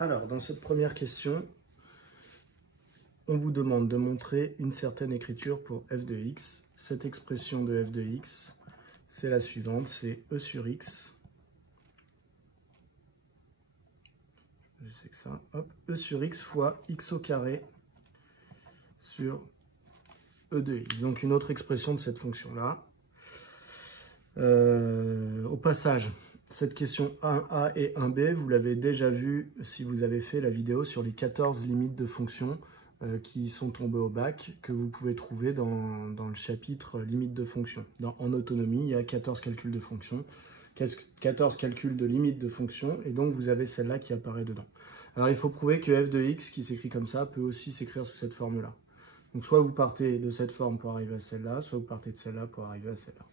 Alors, dans cette première question, on vous demande de montrer une certaine écriture pour f de x. Cette expression de f de x, c'est la suivante, c'est e sur x. Je sais que ça, hop, e sur x fois x au carré sur e de x. Donc une autre expression de cette fonction-là. Au passage, cette question 1a et 1b, vous l'avez déjà vu si vous avez fait la vidéo sur les 14 limites de fonctions qui sont tombées au bac, que vous pouvez trouver dans le chapitre limites de fonctions. En autonomie, il y a 14 calculs de fonctions, 14 calculs de limites de fonctions, et donc vous avez celle-là qui apparaît dedans. Alors il faut prouver que f de x, qui s'écrit comme ça, peut aussi s'écrire sous cette forme-là. Donc soit vous partez de cette forme pour arriver à celle-là, soit vous partez de celle-là pour arriver à celle-là.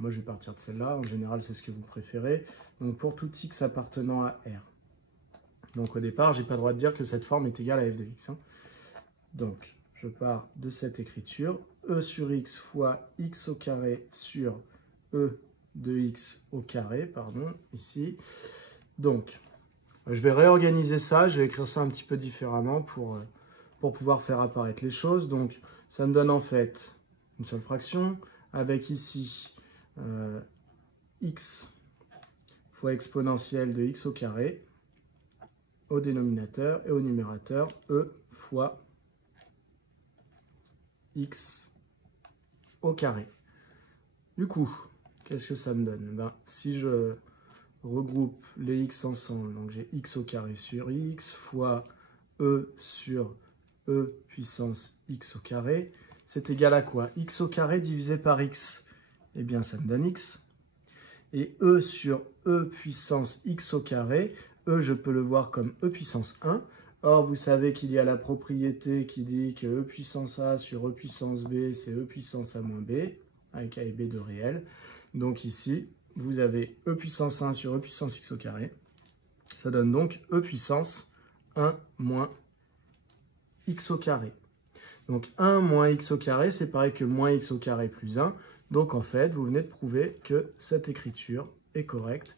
Moi, je vais partir de celle-là. En général, c'est ce que vous préférez. Donc, pour tout x appartenant à R. Donc, au départ, je n'ai pas le droit de dire que cette forme est égale à f de x. Donc, je pars de cette écriture. E sur x fois x au carré sur e de x au carré, pardon, ici. Donc, je vais réorganiser ça. Je vais écrire ça un petit peu différemment pour pouvoir faire apparaître les choses. Donc, ça me donne en fait une seule fraction avec ici x fois exponentielle de x au carré au dénominateur et au numérateur e fois x au carré. Du coup, qu'est-ce que ça me donne? Si je regroupe les x ensemble, donc j'ai x au carré sur x fois e sur e puissance x au carré, c'est égal à quoi? X au carré divisé par x, eh bien, ça me donne x. Et e sur e puissance x au carré, e, je peux le voir comme e puissance 1. Or, vous savez qu'il y a la propriété qui dit que e puissance a sur e puissance b, c'est e puissance a moins b, avec a et b de réel. Donc ici, vous avez e puissance 1 sur e puissance x au carré. Ça donne donc e puissance 1 moins x au carré. Donc 1 moins x au carré, c'est pareil que moins x au carré plus 1. Donc en fait, vous venez de prouver que cette écriture est correcte,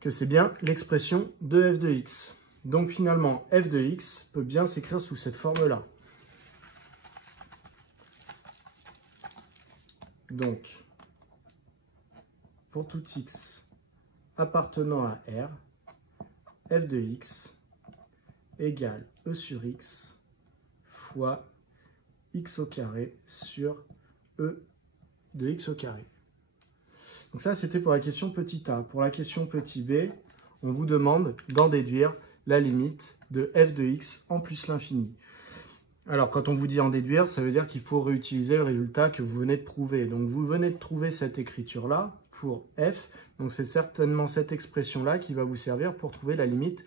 que c'est bien l'expression de f de x. Donc finalement, f de x peut bien s'écrire sous cette forme-là. Donc, pour tout x appartenant à R, f de x égale e sur x fois x au carré sur e de x au carré. Donc ça, c'était pour la question petit a. Pour la question petit b, on vous demande d'en déduire la limite de f de x en plus l'infini. Alors, quand on vous dit en déduire, ça veut dire qu'il faut réutiliser le résultat que vous venez de prouver. Donc, vous venez de trouver cette écriture-là pour f. Donc, c'est certainement cette expression-là qui va vous servir pour trouver la limite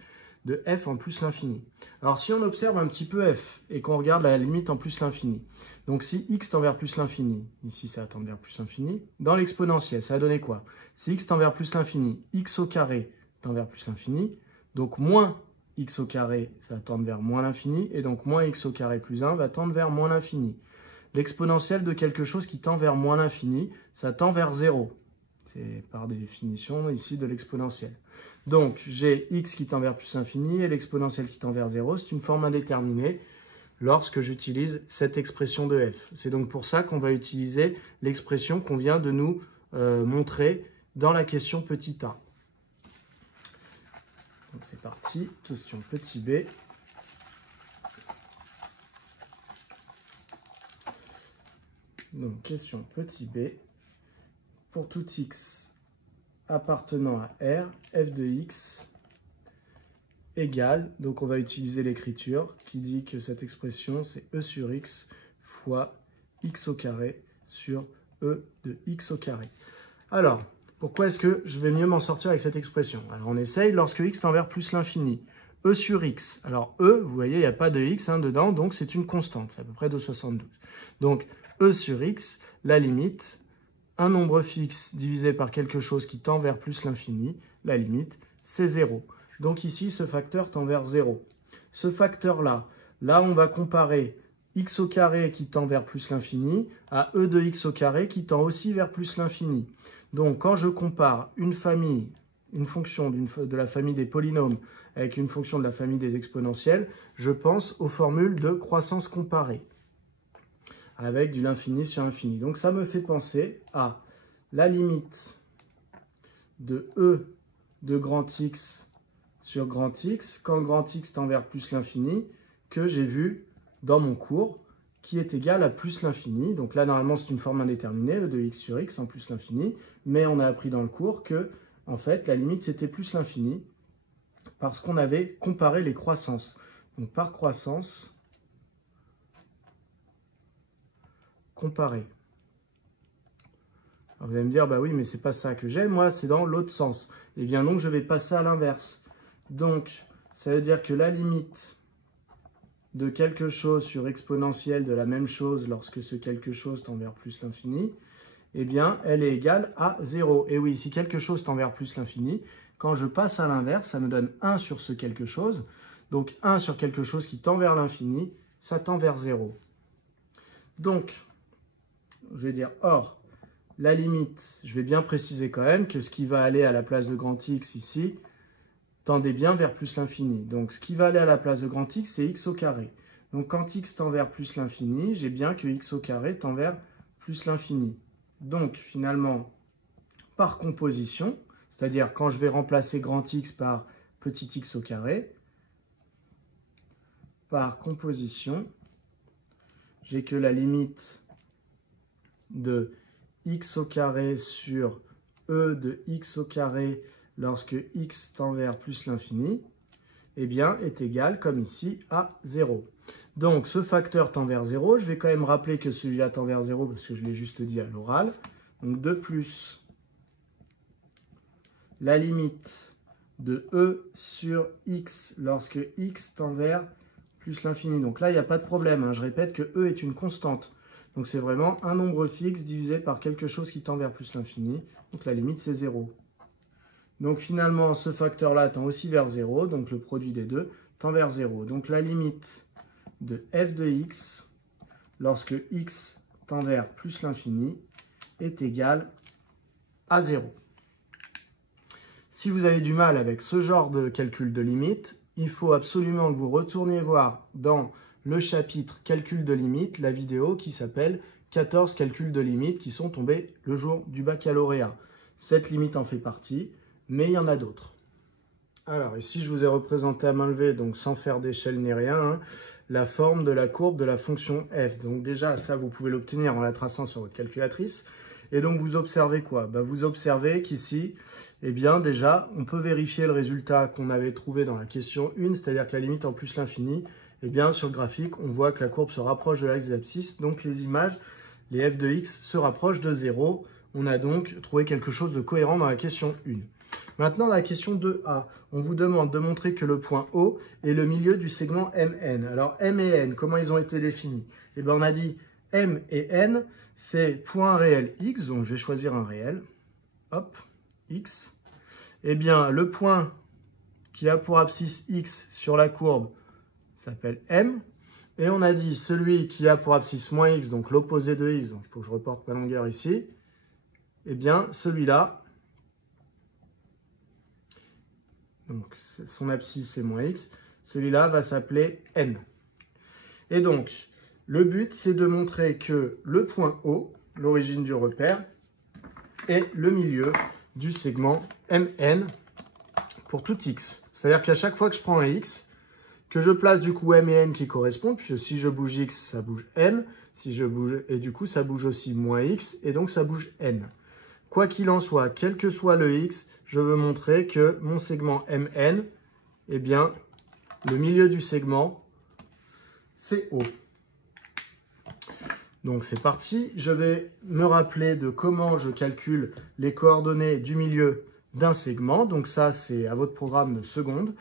de f en plus l'infini. Alors, si on observe un petit peu f et qu'on regarde la limite en plus l'infini, donc si x tend vers plus l'infini, ici ça tend vers plus l'infini, dans l'exponentielle, ça va donner quoi? Si x tend vers plus l'infini, x au carré tend vers plus l'infini, donc moins x au carré, ça va tendre vers moins l'infini, et donc moins x au carré plus 1 va tendre vers moins l'infini. L'exponentielle de quelque chose qui tend vers moins l'infini, ça tend vers 0. C'est par définition ici de l'exponentielle. Donc, j'ai x qui tend vers plus infini et l'exponentielle qui tend vers 0. C'est une forme indéterminée lorsque j'utilise cette expression de f. C'est donc pour ça qu'on va utiliser l'expression qu'on vient de nous montrer dans la question petit a. Donc, c'est parti. Question petit b. Donc, question petit b. Pour tout x appartenant à R, f de x égale, donc on va utiliser l'écriture qui dit que cette expression c'est e sur x fois x au carré sur e de x au carré. Alors, pourquoi est-ce que je vais mieux m'en sortir avec cette expression? Alors on essaye lorsque x tend vers plus l'infini. E sur x, alors e, vous voyez, il n'y a pas de x dedans, donc c'est une constante, c'est à peu près 2,72. Donc e sur x, la limite, un nombre fixe divisé par quelque chose qui tend vers plus l'infini, la limite, c'est 0. Donc ici, ce facteur tend vers 0. Ce facteur-là, là, on va comparer x au carré qui tend vers plus l'infini à e de x au carré qui tend aussi vers plus l'infini. Donc, quand je compare une famille une fonction de la famille des polynômes avec une fonction de la famille des exponentielles, je pense aux formules de croissance comparée avec de l'infini sur infini. Donc ça me fait penser à la limite de e de grand X sur grand X quand grand X tend vers plus l'infini que j'ai vu dans mon cours qui est égal à plus l'infini. Donc là, normalement, c'est une forme indéterminée, e de x sur x en plus l'infini, mais on a appris dans le cours que, en fait, la limite, c'était plus l'infini parce qu'on avait comparé les croissances. Donc par croissance, comparée. Alors vous allez me dire, bah oui, mais c'est pas ça que j'ai, moi, c'est dans l'autre sens. Eh bien, donc, je vais passer à l'inverse. Donc, ça veut dire que la limite de quelque chose sur exponentielle de la même chose lorsque ce quelque chose tend vers plus l'infini, eh bien, elle est égale à 0. Et oui, si quelque chose tend vers plus l'infini, quand je passe à l'inverse, ça me donne 1 sur ce quelque chose. Donc, 1 sur quelque chose qui tend vers l'infini, ça tend vers 0. Donc, je vais dire, or, la limite, je vais bien préciser quand même que ce qui va aller à la place de grand X ici, tendait bien vers plus l'infini. Donc, ce qui va aller à la place de grand X, c'est x au carré. Donc, quand x tend vers plus l'infini, j'ai bien que x au carré tend vers plus l'infini. Donc, finalement, par composition, c'est-à-dire quand je vais remplacer grand X par petit x au carré, par composition, j'ai que la limite de x au carré sur e de x au carré lorsque x tend vers plus l'infini, eh bien, est égal, comme ici, à 0. Donc, ce facteur tend vers 0. Je vais quand même rappeler que celui-là tend vers 0 parce que je l'ai juste dit à l'oral. Donc, 2 plus la limite de e sur x lorsque x tend vers plus l'infini. Donc là, il n'y a pas de problème, hein. Je répète que e est une constante. Donc, c'est vraiment un nombre fixe divisé par quelque chose qui tend vers plus l'infini. Donc, la limite, c'est 0. Donc finalement, ce facteur-là tend aussi vers 0, donc le produit des deux tend vers 0. Donc la limite de f de x, lorsque x tend vers plus l'infini, est égale à 0. Si vous avez du mal avec ce genre de calcul de limite, il faut absolument que vous retourniez voir dans le chapitre calcul de limite, la vidéo qui s'appelle 14 calculs de limite qui sont tombés le jour du baccalauréat. Cette limite en fait partie. Mais il y en a d'autres. Alors, ici, je vous ai représenté à main levée, donc sans faire d'échelle ni rien, hein, la forme de la courbe de la fonction f. Donc déjà, ça, vous pouvez l'obtenir en la traçant sur votre calculatrice. Et donc, vous observez quoi? Vous observez qu'ici, eh bien, déjà, on peut vérifier le résultat qu'on avait trouvé dans la question 1, c'est-à-dire que la limite en plus l'infini, eh bien, sur le graphique, on voit que la courbe se rapproche de l'axe des abscisses, donc les images, les f de x, se rapprochent de 0. On a donc trouvé quelque chose de cohérent dans la question 1. Maintenant, la question 2a, on vous demande de montrer que le point O est le milieu du segment MN. Alors, M et N, comment ils ont été définis? Eh bien, on a dit M et N, c'est point réel X, donc je vais choisir un réel. Hop, X. Eh bien, le point qui a pour abscisse X sur la courbe s'appelle M. Et on a dit celui qui a pour abscisse moins X, donc l'opposé de X, donc il faut que je reporte ma longueur ici. Eh bien, celui-là, donc son abscisse c'est moins x, celui-là va s'appeler n. Et donc, le but c'est de montrer que le point O, l'origine du repère, est le milieu du segment MN pour tout x. C'est-à-dire qu'à chaque fois que je prends un x, que je place du coup m et n qui correspondent, puisque si je bouge x, ça bouge m, si je bouge, et du coup ça bouge aussi moins x, et donc ça bouge n. Quoi qu'il en soit, quel que soit le x, je veux montrer que mon segment MN, eh bien, le milieu du segment, c'est O. Donc, c'est parti. Je vais me rappeler de comment je calcule les coordonnées du milieu d'un segment. Donc, ça, c'est à votre programme de seconde.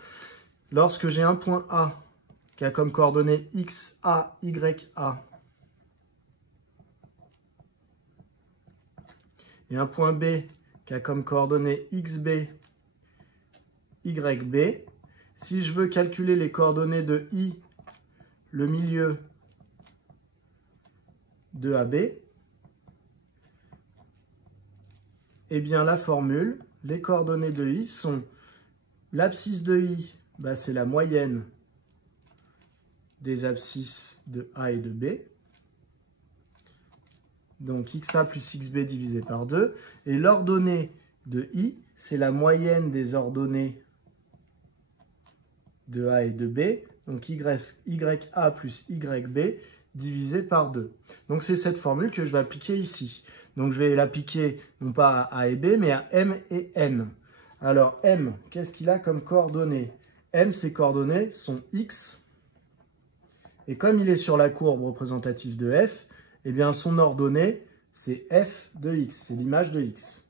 Lorsque j'ai un point A qui a comme coordonnées XA, YA, et un point B qui a comme coordonnées XB, YB. Si je veux calculer les coordonnées de I, le milieu de AB, eh bien la formule, les coordonnées de I sont l'abscisse de I, bah, c'est la moyenne des abscisses de A et de B. Donc XA plus XB divisé par 2. Et l'ordonnée de I, c'est la moyenne des ordonnées de A et de B. Donc YA plus YB divisé par 2. Donc c'est cette formule que je vais appliquer ici. Donc je vais l'appliquer non pas à A et B, mais à M et N. Alors M, qu'est-ce qu'il a comme coordonnées? M, ses coordonnées sont X. Et comme il est sur la courbe représentative de F, eh bien son ordonnée, c'est F de X. C'est l'image de X.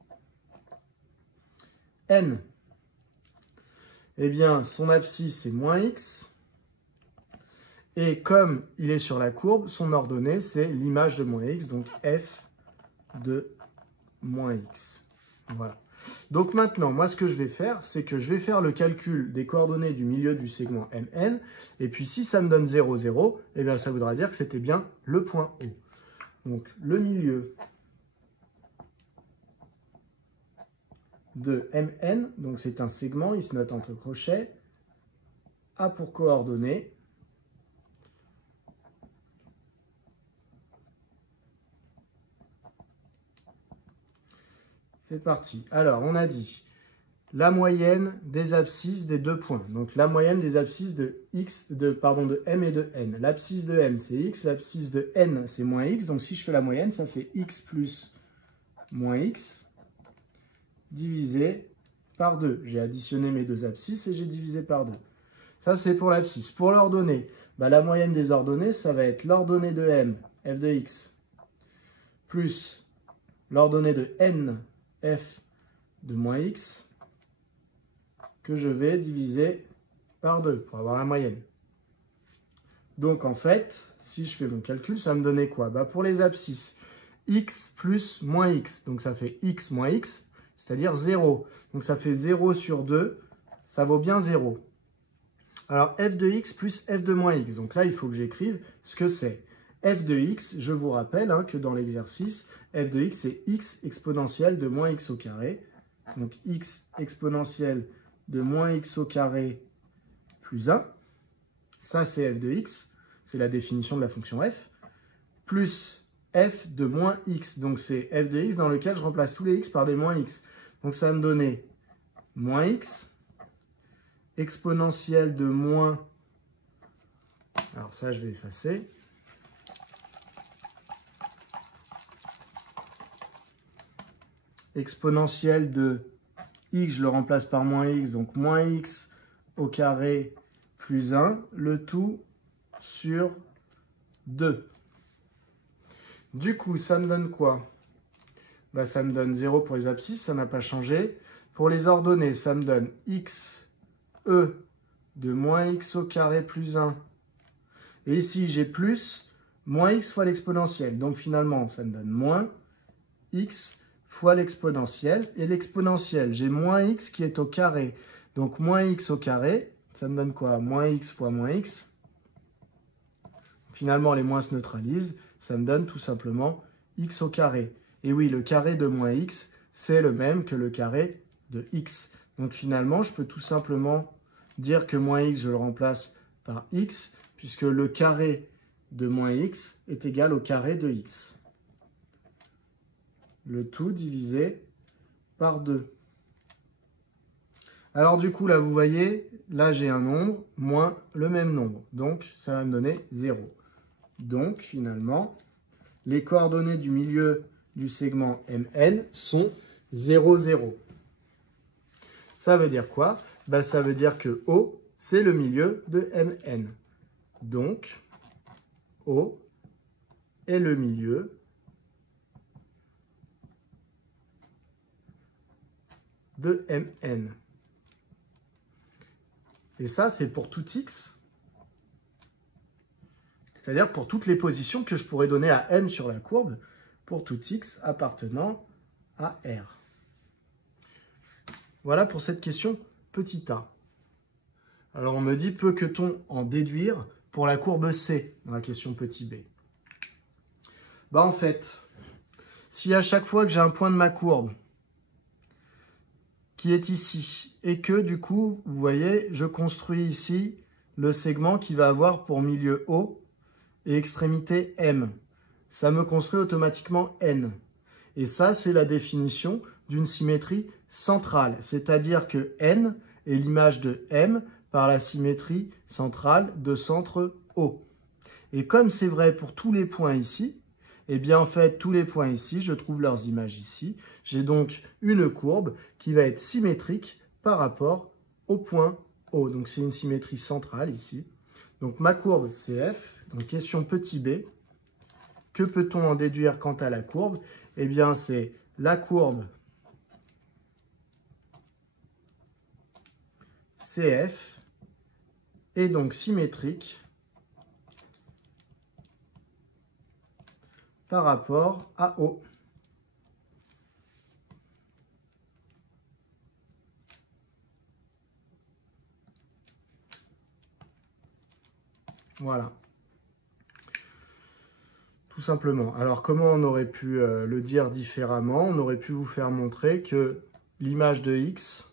N, eh bien son abscisse, c'est moins X. Et comme il est sur la courbe, son ordonnée, c'est l'image de moins X. Donc F de moins X. Voilà. Donc maintenant, moi, ce que je vais faire, c'est que je vais faire le calcul des coordonnées du milieu du segment MN. Et puis, si ça me donne 0, 0, eh bien, ça voudra dire que c'était bien le point O. Donc, le milieu de MN, donc c'est un segment, il se note entre crochets, a pour coordonnées c'est parti. Alors, on a dit la moyenne des abscisses des deux points. Donc, la moyenne des abscisses de M et de N. L'abscisse de M, c'est X. L'abscisse de N, c'est moins X. Donc, si je fais la moyenne, ça fait X plus moins X divisé par 2. J'ai additionné mes deux abscisses et j'ai divisé par 2. Ça, c'est pour l'abscisse. Pour l'ordonnée, bah, la moyenne des ordonnées, ça va être l'ordonnée de M, f de X, plus l'ordonnée de N, f de moins x, que je vais diviser par 2 pour avoir la moyenne. Donc en fait, si je fais mon calcul, ça me donnait quoi? Bah, pour les abscisses, x plus moins x, donc ça fait x moins x, c'est-à-dire 0. Donc ça fait 0 sur 2, ça vaut bien 0. Alors f de x plus f de moins x, donc là il faut que j'écrive ce que c'est. F de x, je vous rappelle que dans l'exercice, f de x, c'est x exponentielle de moins x au carré. Donc x exponentielle de moins x au carré plus 1. Ça, c'est f de x. C'est la définition de la fonction f. Plus f de moins x. Donc c'est f de x dans lequel je remplace tous les x par des moins x. Donc ça va me donner moins x exponentielle de moins... Alors ça, je vais effacer. Exponentielle de x, je le remplace par moins x, donc moins x au carré plus 1, le tout sur 2. Du coup, ça me donne quoi? Bah, ça me donne 0 pour les abscisses, ça n'a pas changé. Pour les ordonnées, ça me donne x, e de moins x au carré plus 1. Et ici, j'ai plus moins x fois l'exponentielle. Donc finalement, ça me donne moins x fois l'exponentielle. Et l'exponentielle, j'ai moins x qui est au carré. Donc moins x au carré, ça me donne quoi? Moins x fois moins x. Finalement, les moins se neutralisent. Ça me donne tout simplement x au carré. Et oui, le carré de moins x, c'est le même que le carré de x. Donc finalement, je peux tout simplement dire que moins x, je le remplace par x, puisque le carré de moins x est égal au carré de x. Le tout divisé par 2. Alors du coup, là, vous voyez, là, j'ai un nombre moins le même nombre. Donc, ça va me donner 0. Donc, finalement, les coordonnées du milieu du segment MN sont 0, 0. Ça veut dire quoi? Ben, ça veut dire que O, c'est le milieu de MN. Donc, O est le milieu de MN. Et ça, c'est pour tout x, c'est-à-dire pour toutes les positions que je pourrais donner à n sur la courbe, pour tout x appartenant à R. Voilà pour cette question petit a. Alors on me dit, peut-on en déduire pour la courbe C dans la question petit b? Bah en fait, si à chaque fois que j'ai un point de ma courbe, qui est ici. Et que du coup, vous voyez, je construis ici le segment qui va avoir pour milieu O et extrémité M. Ça me construit automatiquement N. Et ça, c'est la définition d'une symétrie centrale. C'est-à-dire que N est l'image de M par la symétrie centrale de centre O. Et comme c'est vrai pour tous les points ici, eh bien en fait, tous les points ici, je trouve leurs images ici. J'ai donc une courbe qui va être symétrique par rapport au point O. Donc c'est une symétrie centrale ici. Donc ma courbe, c'est F. Donc question petit b. Que peut-on en déduire quant à la courbe? Eh bien c'est la courbe CF est donc symétrique par rapport à O. Voilà. Tout simplement. Alors, comment on aurait pu le dire différemment? On aurait pu vous faire montrer que l'image de x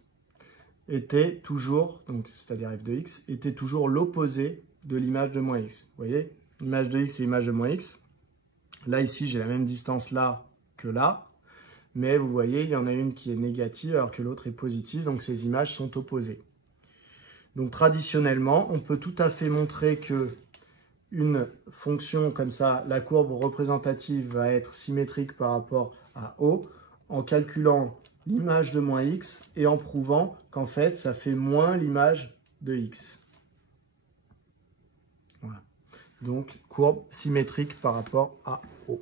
était toujours, donc c'est-à-dire f de x, était toujours l'opposé de l'image de moins x. Vous voyez? L'image de x et l'image de moins x. Là, ici, j'ai la même distance là que là. Mais vous voyez, il y en a une qui est négative alors que l'autre est positive. Donc, ces images sont opposées. Donc, traditionnellement, on peut tout à fait montrer que une fonction comme ça, la courbe représentative va être symétrique par rapport à O en calculant l'image de moins x et en prouvant qu'en fait, ça fait moins l'image de x. Voilà. Donc, courbe symétrique par rapport à O.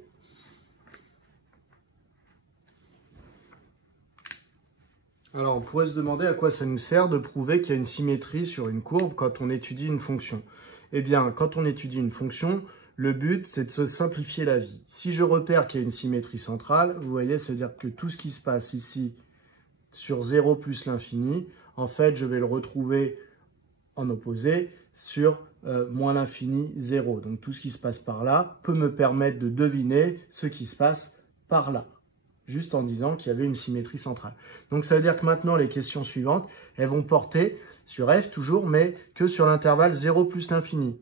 Alors, on pourrait se demander à quoi ça nous sert de prouver qu'il y a une symétrie sur une courbe quand on étudie une fonction. Eh bien, quand on étudie une fonction, le but, c'est de se simplifier la vie. Si je repère qu'il y a une symétrie centrale, vous voyez, c'est-à-dire que tout ce qui se passe ici sur 0 plus l'infini, en fait, je vais le retrouver en opposé sur moins l'infini 0. Donc, tout ce qui se passe par là peut me permettre de deviner ce qui se passe par là, juste en disant qu'il y avait une symétrie centrale. Donc, ça veut dire que maintenant, les questions suivantes, elles vont porter sur f toujours, mais que sur l'intervalle 0 plus l'infini.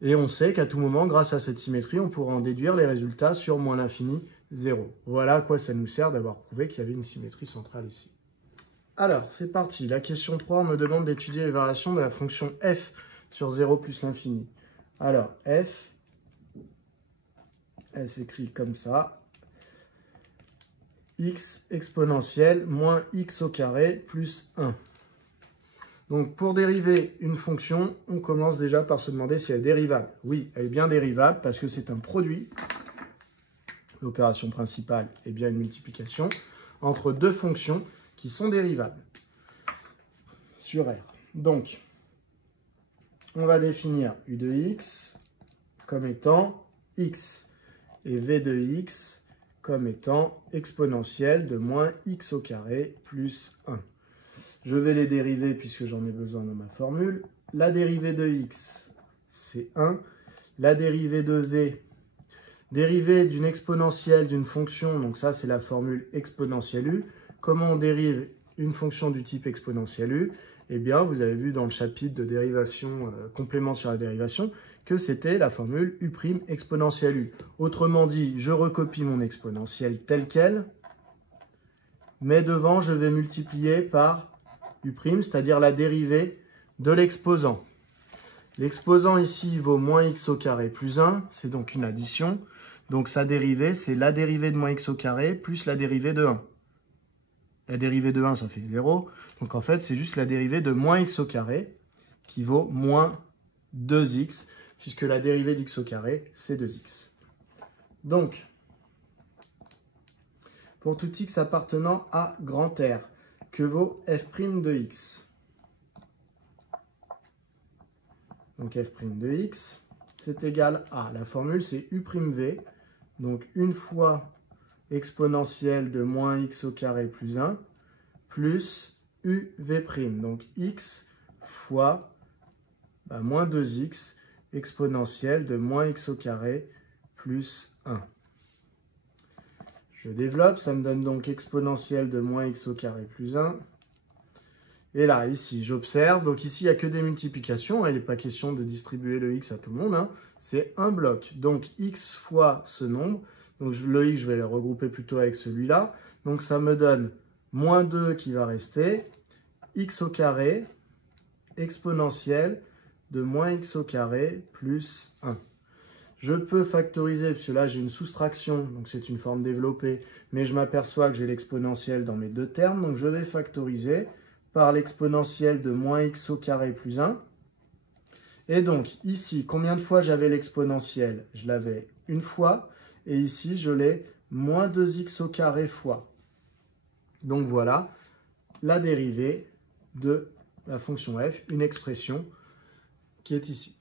Et on sait qu'à tout moment, grâce à cette symétrie, on pourra en déduire les résultats sur moins l'infini 0. Voilà à quoi ça nous sert d'avoir prouvé qu'il y avait une symétrie centrale ici. Alors, c'est parti. La question 3 me demande d'étudier les variations de la fonction f sur 0 plus l'infini. Alors, f, elle s'écrit comme ça. X exponentielle moins x au carré plus 1. Donc, pour dériver une fonction, on commence déjà par se demander si elle est dérivable. Oui, elle est bien dérivable parce que c'est un produit. L'opération principale est bien une multiplication entre deux fonctions qui sont dérivables sur R. Donc, on va définir u de x comme étant x et v de x comme étant exponentielle de moins x au carré plus 1. Je vais les dériver puisque j'en ai besoin dans ma formule. La dérivée de x, c'est 1. La dérivée de v, dérivée d'une exponentielle d'une fonction, donc ça c'est la formule exponentielle u. Comment on dérive une fonction du type exponentielle u? Eh bien, vous avez vu dans le chapitre de dérivation, complément sur la dérivation, que c'était la formule u' exponentielle u. Autrement dit, je recopie mon exponentielle telle qu'elle, mais devant, je vais multiplier par u', c'est-à-dire la dérivée de l'exposant. L'exposant ici vaut moins x au carré plus 1, c'est donc une addition. Donc sa dérivée, c'est la dérivée de moins x au carré plus la dérivée de 1. La dérivée de 1, ça fait 0. Donc en fait, c'est juste la dérivée de moins x au carré qui vaut moins 2x, puisque la dérivée d'x au carré, c'est 2x. Donc, pour tout x appartenant à grand R, que vaut f' de x? Donc f' de x, c'est égal à, la formule c'est u'v, donc une fois exponentielle de moins x au carré plus 1, plus uv', donc x fois moins 2x, exponentielle de moins x au carré plus 1. Je développe, ça me donne donc exponentielle de moins x au carré plus 1. Et là, ici, j'observe. Donc ici, il n'y a que des multiplications. Il n'est pas question de distribuer le x à tout le monde, hein. C'est un bloc. Donc x fois ce nombre. Donc le x, je vais le regrouper plutôt avec celui-là. Donc ça me donne moins 2 qui va rester. X au carré exponentielle de moins x au carré plus 1. Je peux factoriser, puisque là j'ai une soustraction, donc c'est une forme développée, mais je m'aperçois que j'ai l'exponentielle dans mes deux termes, donc je vais factoriser par l'exponentielle de moins x au carré plus 1. Et donc ici, combien de fois j'avais l'exponentielle? Je l'avais une fois, et ici je l'ai moins 2x au carré fois. Donc voilà la dérivée de la fonction f, une expression qui est ici.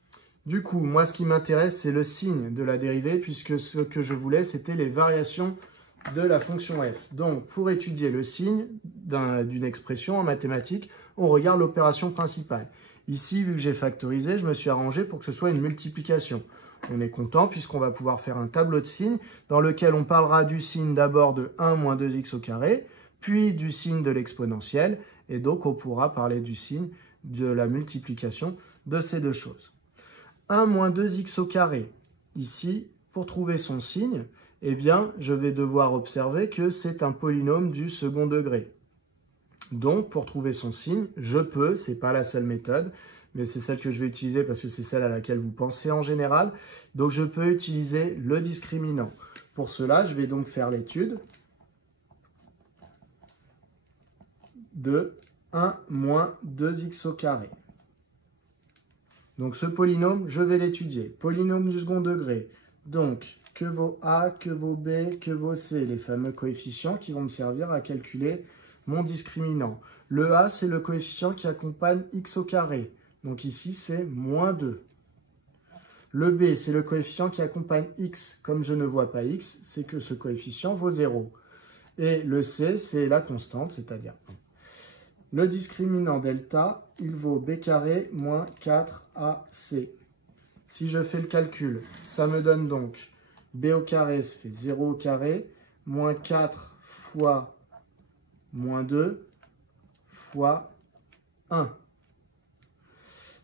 Du coup, moi, ce qui m'intéresse, c'est le signe de la dérivée, puisque ce que je voulais, c'était les variations de la fonction f. Donc, pour étudier le signe d'une expression en mathématiques, on regarde l'opération principale. Ici, vu que j'ai factorisé, je me suis arrangé pour que ce soit une multiplication. On est content, puisqu'on va pouvoir faire un tableau de signes dans lequel on parlera du signe d'abord de 1 moins 2x au carré, puis du signe de l'exponentielle, et donc on pourra parler du signe de la multiplication de ces deux choses. 1 moins 2x au carré. Ici, pour trouver son signe, eh bien, je vais devoir observer que c'est un polynôme du second degré. Donc, pour trouver son signe, je peux, ce n'est pas la seule méthode, mais c'est celle que je vais utiliser parce que c'est celle à laquelle vous pensez en général. Donc, je peux utiliser le discriminant. Pour cela, je vais donc faire l'étude de 1 moins 2x au carré. Donc ce polynôme, je vais l'étudier. Polynôme du second degré. Donc, que vaut A, que vaut B, que vaut C, les fameux coefficients qui vont me servir à calculer mon discriminant. Le A, c'est le coefficient qui accompagne x au carré. Donc ici, c'est moins 2. Le B, c'est le coefficient qui accompagne x. Comme je ne vois pas x, c'est que ce coefficient vaut 0. Et le C, c'est la constante, c'est-à-dire 1. Le discriminant delta, il vaut b carré moins 4ac. Si je fais le calcul, ça me donne donc b au carré, ça fait 0 au carré, moins 4 fois moins 2 fois 1.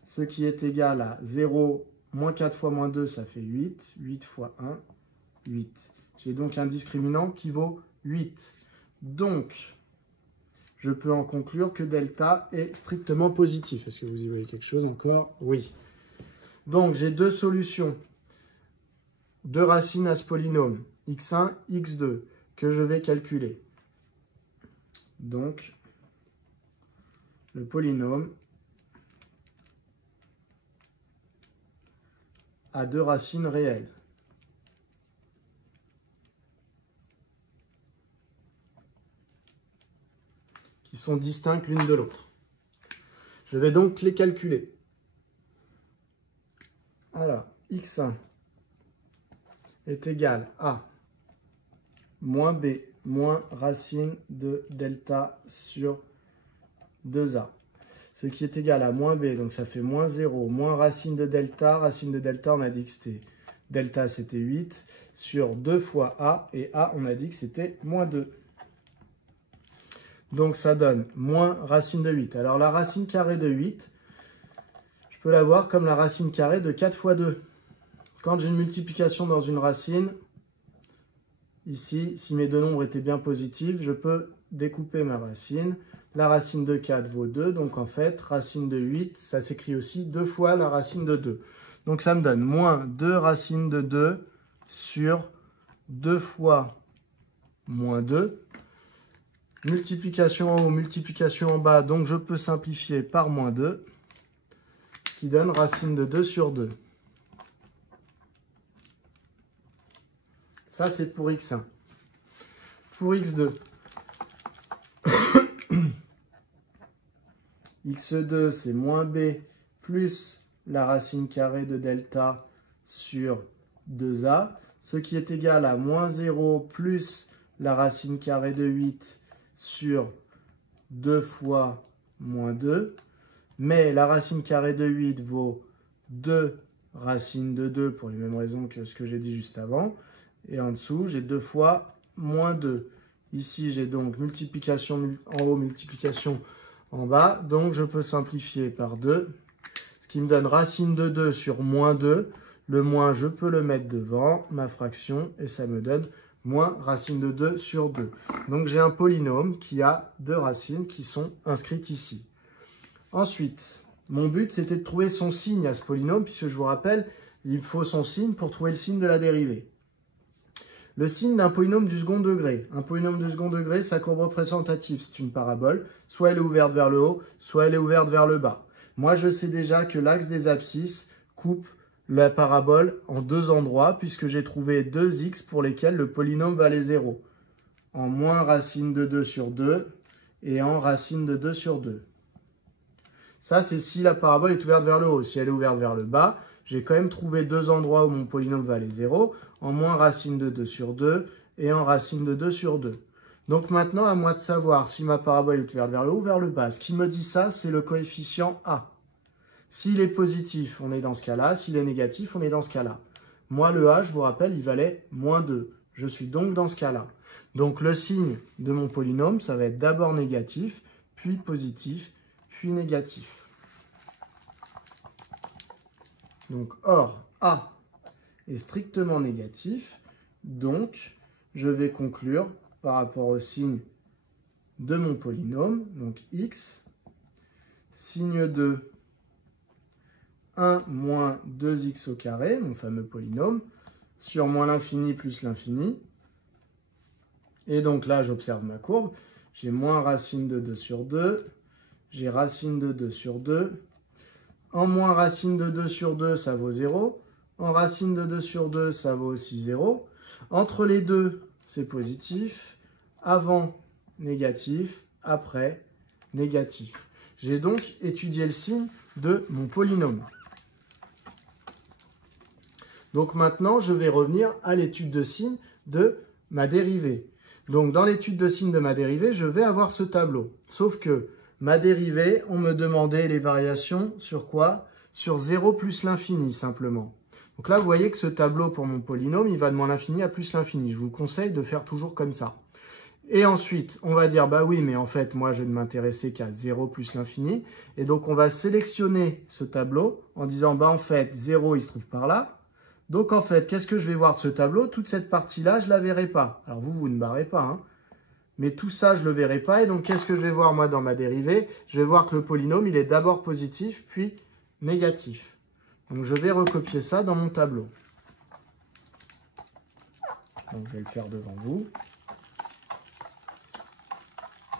Ce qui est égal à 0, moins 4 fois moins 2, ça fait 8. 8 fois 1, 8. J'ai donc un discriminant qui vaut 8. Donc, je peux en conclure que delta est strictement positif. Est-ce que vous y voyez quelque chose encore? Oui. Donc, j'ai deux solutions. Deux racines à ce polynôme, x1, x2, que je vais calculer. Donc, le polynôme a deux racines réelles. Qui sont distinctes l'une de l'autre. Je vais donc les calculer. Alors, x1 est égal à moins b moins racine de delta sur 2a. Ce qui est égal à moins b, donc ça fait moins 0, moins racine de delta. Racine de delta, on a dit que c'était delta, c'était 8, sur 2 fois a, et a, on a dit que c'était moins 2. Donc, ça donne moins racine de 8. Alors, la racine carrée de 8, je peux la voir comme la racine carrée de 4 fois 2. Quand j'ai une multiplication dans une racine, ici, si mes deux nombres étaient bien positifs, je peux découper ma racine. La racine de 4 vaut 2. Donc, en fait, racine de 8, ça s'écrit aussi 2 fois la racine de 2. Donc, ça me donne moins 2 racine de 2 sur 2 fois moins 2. Multiplication en haut, multiplication en bas, donc je peux simplifier par moins 2, ce qui donne racine de 2 sur 2. Ça, c'est pour x1. Pour x2, x2, c'est moins b plus la racine carrée de delta sur 2a, ce qui est égal à moins 0 plus la racine carrée de 8 sur 2 fois moins 2, mais la racine carrée de 8 vaut 2 racine de 2 pour les mêmes raisons que ce que j'ai dit juste avant, et en dessous, j'ai 2 fois moins 2. Ici, j'ai donc multiplication en haut, multiplication en bas. Donc, je peux simplifier par 2, ce qui me donne racine de 2 sur moins 2. Le moins, je peux le mettre devant ma fraction et ça me donne moins racine de 2 sur 2. Donc, j'ai un polynôme qui a deux racines qui sont inscrites ici. Ensuite, mon but, c'était de trouver son signe à ce polynôme, puisque je vous rappelle, il faut son signe pour trouver le signe de la dérivée. Le signe d'un polynôme du second degré. Un polynôme du second degré, sa courbe représentative, c'est une parabole. Soit elle est ouverte vers le haut, soit elle est ouverte vers le bas. Moi, je sais déjà que l'axe des abscisses coupe la parabole en deux endroits, puisque j'ai trouvé deux x pour lesquels le polynôme valait 0. En moins racine de 2 sur 2 et en racine de 2 sur 2. Ça, c'est si la parabole est ouverte vers le haut. Si elle est ouverte vers le bas, j'ai quand même trouvé deux endroits où mon polynôme valait 0, en moins racine de 2 sur 2 et en racine de 2 sur 2. Donc maintenant, à moi de savoir si ma parabole est ouverte vers le haut ou vers le bas. Ce qui me dit ça, c'est le coefficient A. S'il est positif, on est dans ce cas-là. S'il est négatif, on est dans ce cas-là. Moi, le A, je vous rappelle, il valait moins 2. Je suis donc dans ce cas-là. Donc le signe de mon polynôme, ça va être d'abord négatif, puis positif, puis négatif. Donc, or, A est strictement négatif, donc je vais conclure par rapport au signe de mon polynôme, donc x, signe de 1 moins 2x au carré, mon fameux polynôme, sur moins l'infini plus l'infini. Et donc là, j'observe ma courbe, j'ai moins racine de 2 sur 2, j'ai racine de 2 sur 2. En moins racine de 2 sur 2, ça vaut 0. En racine de 2 sur 2, ça vaut aussi 0. Entre les deux, c'est positif. Avant, négatif. Après, négatif. J'ai donc étudié le signe de mon polynôme. Donc maintenant, je vais revenir à l'étude de signe de ma dérivée. Donc dans l'étude de signe de ma dérivée, je vais avoir ce tableau. Sauf que ma dérivée, on me demandait les variations sur quoi? Sur 0 plus l'infini, simplement. Donc là, vous voyez que ce tableau pour mon polynôme, il va de moins l'infini à plus l'infini. Je vous conseille de faire toujours comme ça. Et ensuite, on va dire, bah oui, mais en fait, moi, je ne m'intéressais qu'à 0 plus l'infini. Et donc, on va sélectionner ce tableau en disant, bah en fait, 0, il se trouve par là. Donc, en fait, qu'est-ce que je vais voir de ce tableau? Toute cette partie-là, je ne la verrai pas. Alors, vous ne barrez pas, hein. Mais tout ça, je ne le verrai pas. Et donc, qu'est-ce que je vais voir, moi, dans ma dérivée? Je vais voir que le polynôme, il est d'abord positif, puis négatif. Donc, je vais recopier ça dans mon tableau. Donc, je vais le faire devant vous.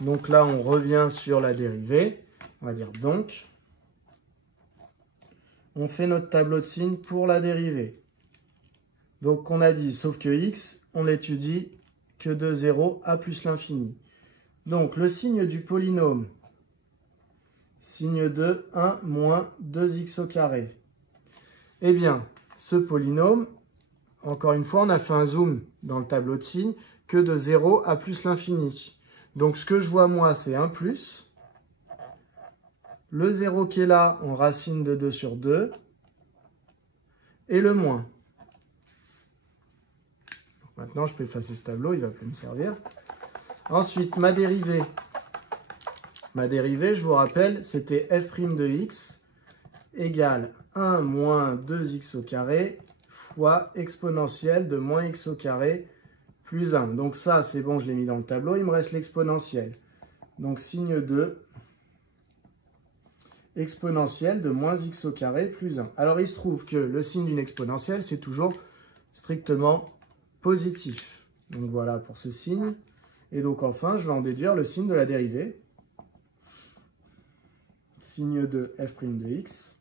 Donc là, on revient sur la dérivée. On va dire donc. On fait notre tableau de signes pour la dérivée. Donc, on a dit, sauf que x, on l'étudie que de 0 à plus l'infini. Donc, le signe du polynôme, signe de 1 moins 2x au carré. Eh bien, ce polynôme, encore une fois, on a fait un zoom dans le tableau de signes, que de 0 à plus l'infini. Donc, ce que je vois, moi, c'est 1 plus. Le 0 qui est là, en racine de 2 sur 2. Et le moins. Maintenant, je peux effacer ce tableau, il ne va plus me servir. Ensuite, ma dérivée. Ma dérivée, je vous rappelle, c'était f' de x égale 1 moins 2x au carré fois exponentielle de moins x au carré plus 1. Donc ça, c'est bon, je l'ai mis dans le tableau. Il me reste l'exponentielle. Donc signe de exponentielle de moins x au carré plus 1. Alors, il se trouve que le signe d'une exponentielle, c'est toujours strictement positif. Donc voilà pour ce signe. Et donc enfin, je vais en déduire le signe de la dérivée. Signe de f' de x.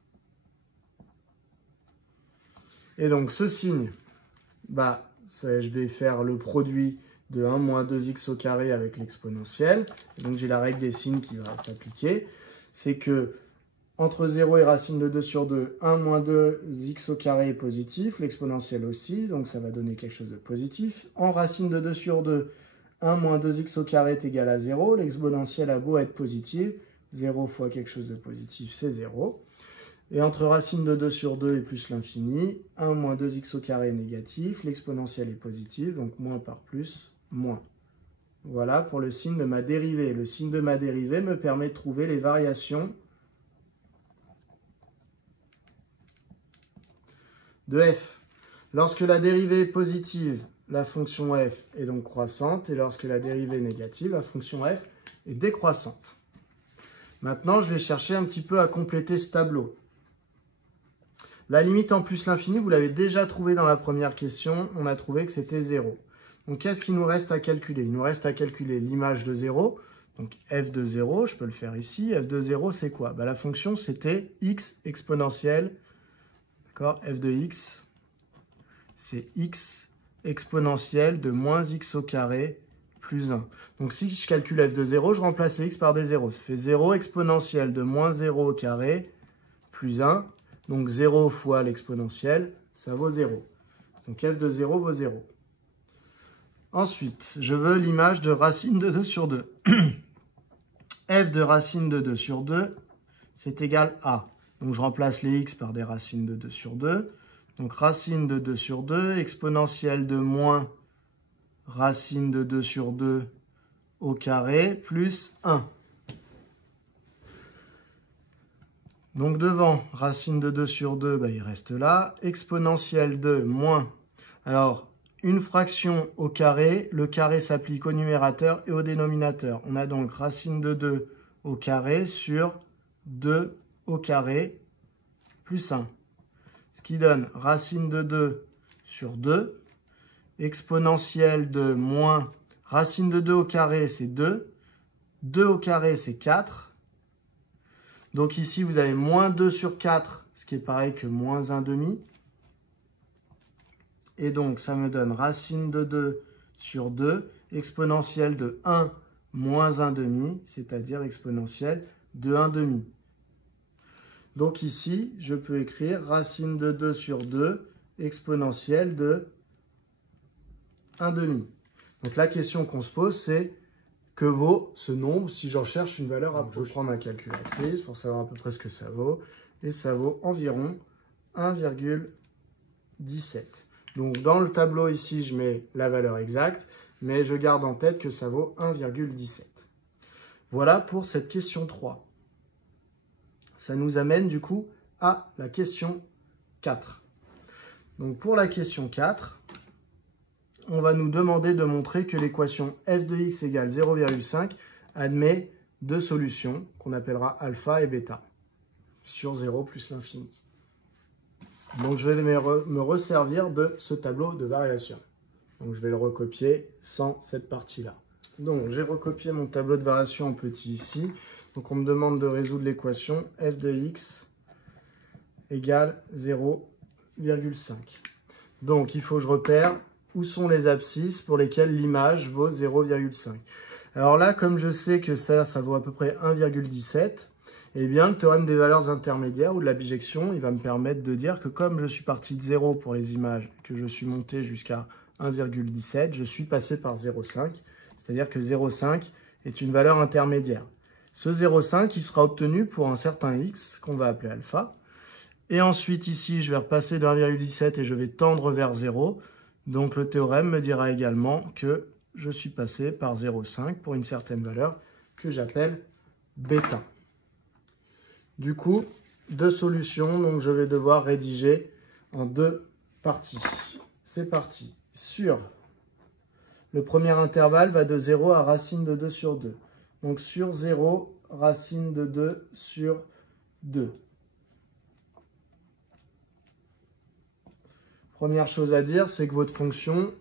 Et donc ce signe, bah, je vais faire le produit de 1 moins 2x au carré avec l'exponentielle. Donc j'ai la règle des signes qui va s'appliquer. C'est que entre 0 et racine de 2 sur 2, 1 moins 2x au carré est positif, l'exponentielle aussi, donc ça va donner quelque chose de positif. En racine de 2 sur 2, 1 moins 2x au carré est égal à 0, l'exponentielle a beau être positive, 0 fois quelque chose de positif, c'est 0. Et entre racine de 2 sur 2 et plus l'infini, 1 moins 2x au carré est négatif, l'exponentielle est positive, donc moins par plus, moins. Voilà pour le signe de ma dérivée. Le signe de ma dérivée me permet de trouver les variations de f. Lorsque la dérivée est positive, la fonction f est donc croissante, et lorsque la dérivée est négative, la fonction f est décroissante. Maintenant, je vais chercher un petit peu à compléter ce tableau. La limite en plus l'infini, vous l'avez déjà trouvé dans la première question, on a trouvé que c'était 0. Donc, qu'est-ce qu'il nous reste à calculer? Il nous reste à calculer l'image de 0. Donc, f de 0, je peux le faire ici. F de 0, c'est quoi? La fonction, c'était x exponentielle. D'accord? F de x, c'est x exponentielle de moins x au carré plus 1. Donc, si je calcule f de 0, je remplace x par des 0. Ça fait 0 exponentielle de moins 0 au carré plus 1. Donc, 0 fois l'exponentielle, ça vaut 0. Donc, f de 0 vaut 0. Ensuite, je veux l'image de racine de 2 sur 2. f de racine de 2 sur 2, c'est égal à. Donc, je remplace les x par des racines de 2 sur 2. Donc, racine de 2 sur 2, exponentielle de moins racine de 2 sur 2 au carré, plus 1. Donc, devant racine de 2 sur 2, il reste là. Exponentielle de moins. Alors, une fraction au carré, le carré s'applique au numérateur et au dénominateur. On a donc racine de 2 au carré sur 2 au carré plus 1. Ce qui donne racine de 2 sur 2, exponentielle de moins, racine de 2 au carré c'est 2, 2 au carré c'est 4. Donc ici vous avez moins 2 sur 4, ce qui est pareil que moins 1 demi. Et donc, ça me donne racine de 2 sur 2, exponentielle de 1 moins 1 demi, c'est-à-dire exponentielle de 1 demi. Donc ici, je peux écrire racine de 2 sur 2, exponentielle de 1 demi. Donc la question qu'on se pose, c'est que vaut ce nombre si j'en cherche une valeur à... Je vais prendre ma calculatrice pour savoir à peu près ce que ça vaut. Et ça vaut environ 1,17. Donc, dans le tableau ici, je mets la valeur exacte, mais je garde en tête que ça vaut 1,17. Voilà pour cette question 3. Ça nous amène du coup à la question 4. Donc, pour la question 4, on va nous demander de montrer que l'équation f de x égale 0,5 admet deux solutions qu'on appellera alpha et bêta sur 0 plus l'infini. Donc, je vais me resservir de ce tableau de variation. Donc, je vais le recopier sans cette partie-là. Donc, j'ai recopié mon tableau de variation en petit ici. Donc, on me demande de résoudre l'équation f de x égale 0,5. Donc, il faut que je repère où sont les abscisses pour lesquelles l'image vaut 0,5. Alors là, comme je sais que ça vaut à peu près 1,17, eh bien, le théorème des valeurs intermédiaires ou de la bijection, il va me permettre de dire que comme je suis parti de 0 pour les images, que je suis monté jusqu'à 1,17, je suis passé par 0,5, c'est-à-dire que 0,5 est une valeur intermédiaire. Ce 0,5, il sera obtenu pour un certain x qu'on va appeler alpha. Et ensuite, ici, je vais repasser de 1,17 et je vais tendre vers 0. Donc, le théorème me dira également que je suis passé par 0,5 pour une certaine valeur que j'appelle bêta. Du coup, deux solutions, donc je vais devoir rédiger en deux parties. C'est parti. Sur le premier intervalle va de 0 à racine de 2 sur 2. Donc sur 0, racine de 2 sur 2. Première chose à dire, c'est que votre fonction,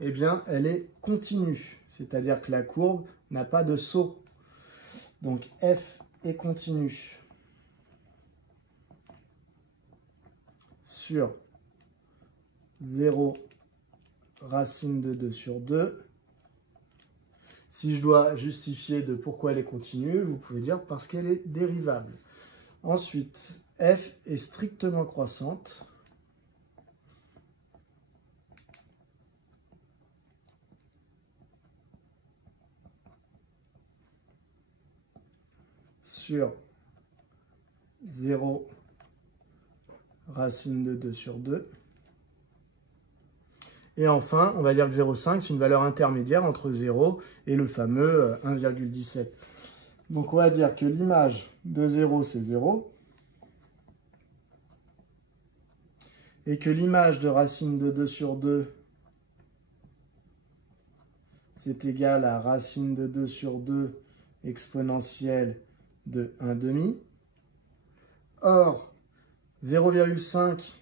eh bien, elle est continue. C'est-à-dire que la courbe n'a pas de saut. Donc f est continue sur 0 racine de 2 sur 2. Si je dois justifier de pourquoi elle est continue, vous pouvez dire parce qu'elle est dérivable. Ensuite, f est strictement croissante sur 0 racine de 2 sur 2. Et enfin, on va dire que 0,5, c'est une valeur intermédiaire entre 0 et le fameux 1,17. Donc on va dire que l'image de 0, c'est 0. Et que l'image de racine de 2 sur 2, c'est égal à racine de 2 sur 2 exponentielle de 1,5. Or, 0,5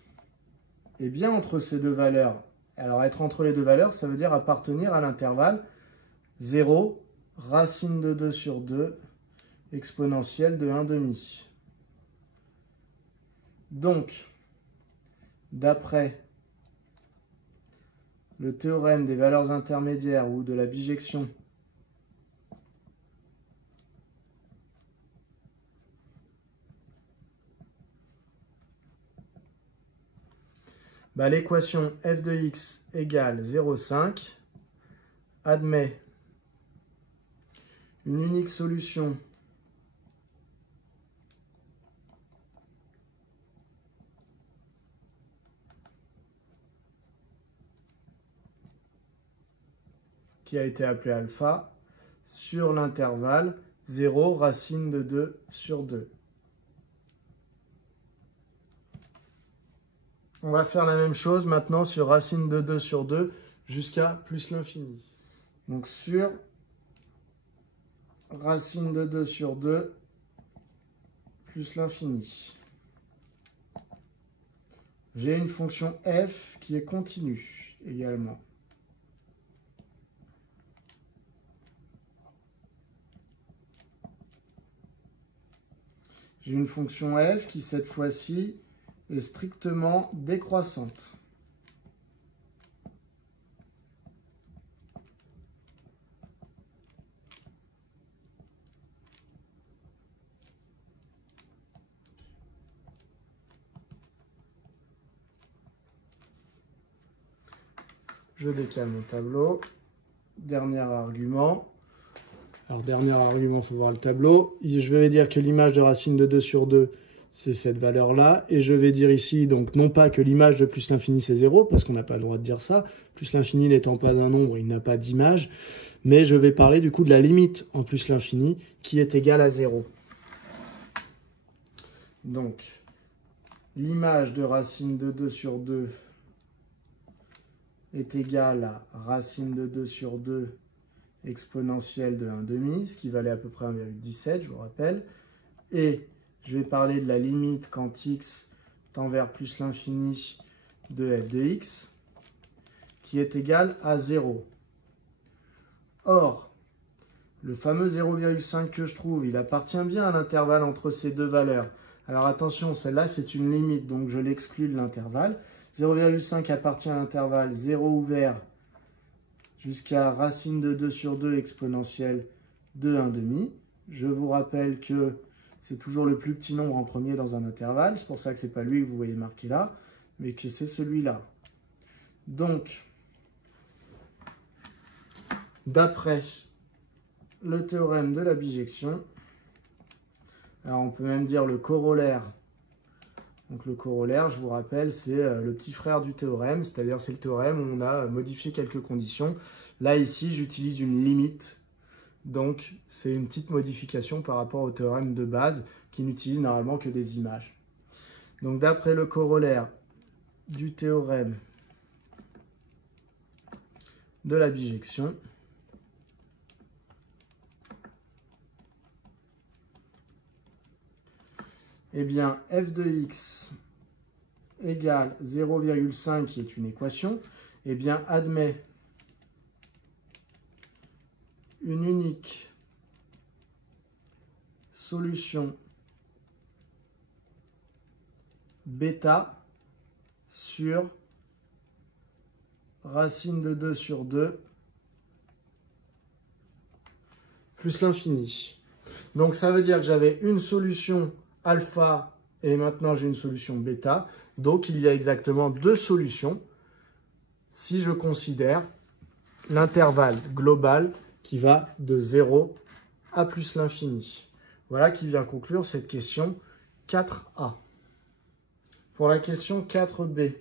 est bien entre ces deux valeurs. Alors, être entre les deux valeurs, ça veut dire appartenir à l'intervalle 0, racine de 2 sur 2, exponentielle de 1,5. Donc, d'après le théorème des valeurs intermédiaires ou de la bijection, l'équation f de x égale 0,5 admet une unique solution qui a été appelée alpha sur l'intervalle 0 racine de 2 sur 2. On va faire la même chose maintenant sur racine de 2 sur 2 jusqu'à plus l'infini. Donc sur racine de 2 sur 2 plus l'infini. J'ai une fonction f qui est continue également. J'ai une fonction f qui cette fois-ci est strictement décroissante. Je décale mon tableau. Dernier argument. Alors, dernier argument, il faut voir le tableau. Je vais dire que l'image de racine de 2 sur 2, c'est cette valeur-là. Et je vais dire ici, donc, non pas que l'image de plus l'infini, c'est 0, parce qu'on n'a pas le droit de dire ça. Plus l'infini n'étant pas un nombre, il n'a pas d'image. Mais je vais parler du coup de la limite en plus l'infini, qui est égale à 0. Donc, l'image de racine de 2 sur 2 est égale à racine de 2 sur 2 exponentielle de 1,5, ce qui valait à peu près 1,17, je vous rappelle. Et je vais parler de la limite quand x tend vers plus l'infini de f de x, qui est égale à 0. Or, le fameux 0,5 que je trouve, il appartient bien à l'intervalle entre ces deux valeurs. Alors attention, celle-là, c'est une limite, donc je l'exclus de l'intervalle. 0,5 appartient à l'intervalle 0 ouvert jusqu'à racine de 2 sur 2 exponentielle de 1,5. Je vous rappelle que c'est toujours le plus petit nombre en premier dans un intervalle. C'est pour ça que ce n'est pas lui que vous voyez marqué là, mais que c'est celui-là. Donc, d'après le théorème de la bijection, alors on peut même dire le corollaire. Donc le corollaire, je vous rappelle, c'est le petit frère du théorème, c'est-à-dire c'est le théorème où on a modifié quelques conditions. Là, ici, j'utilise une limite. Donc, c'est une petite modification par rapport au théorème de base qui n'utilise normalement que des images. Donc, d'après le corollaire du théorème de la bijection, eh bien, f de x égale 0,5, qui est une équation, eh bien, admet une unique solution bêta sur racine de 2 sur 2 plus l'infini. Donc ça veut dire que j'avais une solution alpha et maintenant j'ai une solution bêta. Donc il y a exactement deux solutions si je considère l'intervalle global qui va de 0 à plus l'infini. Voilà qui vient conclure cette question 4a. Pour la question 4b,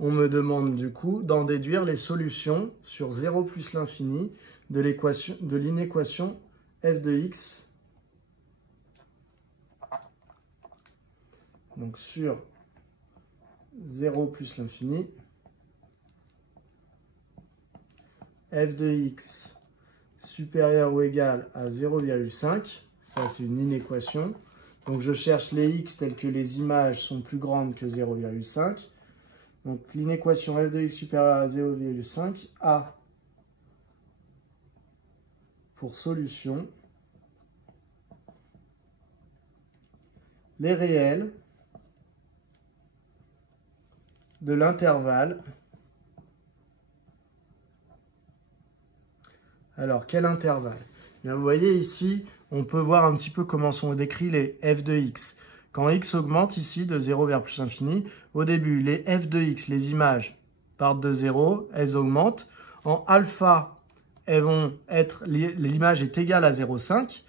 on me demande du coup d'en déduire les solutions sur 0 plus l'infini de l'inéquation f de x. Donc sur 0 plus l'infini, f de x supérieur ou égal à 0,5. Ça, c'est une inéquation. Donc, je cherche les x telles que les images sont plus grandes que 0,5. Donc, l'inéquation f de x supérieur à 0,5 a pour solution les réels de l'intervalle. Alors, quel intervalle? Bien, vous voyez ici, on peut voir un petit peu comment sont décrits les f de x. Quand x augmente ici de 0 vers plus infini, au début, les f de x, les images, partent de 0, elles augmentent. En alpha, elles vont être, l'image est égale à 0,5.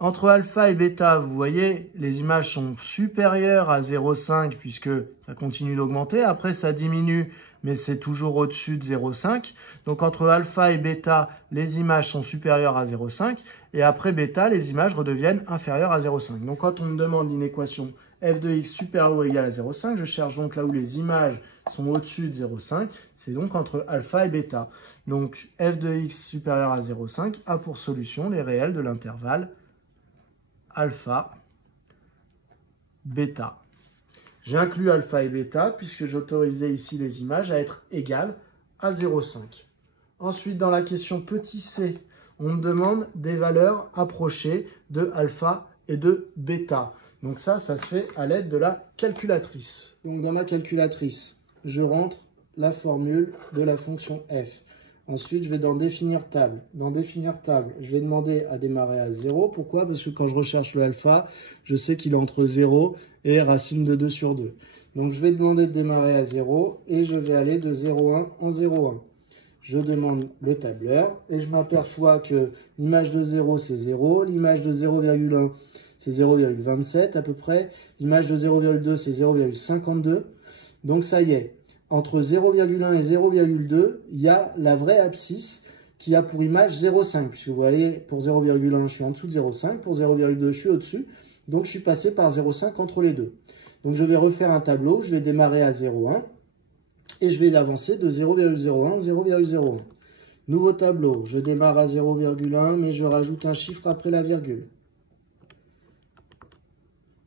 Entre alpha et bêta, vous voyez, les images sont supérieures à 0,5 puisque ça continue d'augmenter. Après, ça diminue, mais c'est toujours au-dessus de 0,5. Donc, entre alpha et bêta, les images sont supérieures à 0,5. Et après bêta, les images redeviennent inférieures à 0,5. Donc, quand on me demande l'inéquation f de x supérieur ou égal à 0,5, je cherche donc là où les images sont au-dessus de 0,5. C'est donc entre alpha et bêta. Donc, f de x supérieur à 0,5 a pour solution les réels de l'intervalle alpha, bêta. J'inclus alpha et bêta puisque j'autorisais ici les images à être égales à 0,5. Ensuite, dans la question petit c, on me demande des valeurs approchées de alpha et de bêta. Donc ça se fait à l'aide de la calculatrice. Donc dans ma calculatrice, je rentre la formule de la fonction f. Ensuite, je vais dans définir table. Dans définir table, je vais demander à démarrer à 0. Pourquoi? Parce que quand je recherche le alpha, je sais qu'il est entre 0 et racine de 2 sur 2. Donc, je vais demander de démarrer à 0 et je vais aller de 0,1 en 0,1. Je demande le tableur et je m'aperçois que l'image de 0, c'est 0. L'image de 0,1, c'est 0,27 à peu près. L'image de 0,2, c'est 0,52. Donc, ça y est. Entre 0,1 et 0,2, il y a la vraie abscisse qui a pour image 0,5. Puisque vous voyez, pour 0,1, je suis en dessous de 0,5. Pour 0,2, je suis au-dessus. Donc, je suis passé par 0,5 entre les deux. Donc, je vais refaire un tableau. Je vais démarrer à 0,1. Et je vais avancer de 0,01 à 0,01. Nouveau tableau. Je démarre à 0,1, mais je rajoute un chiffre après la virgule.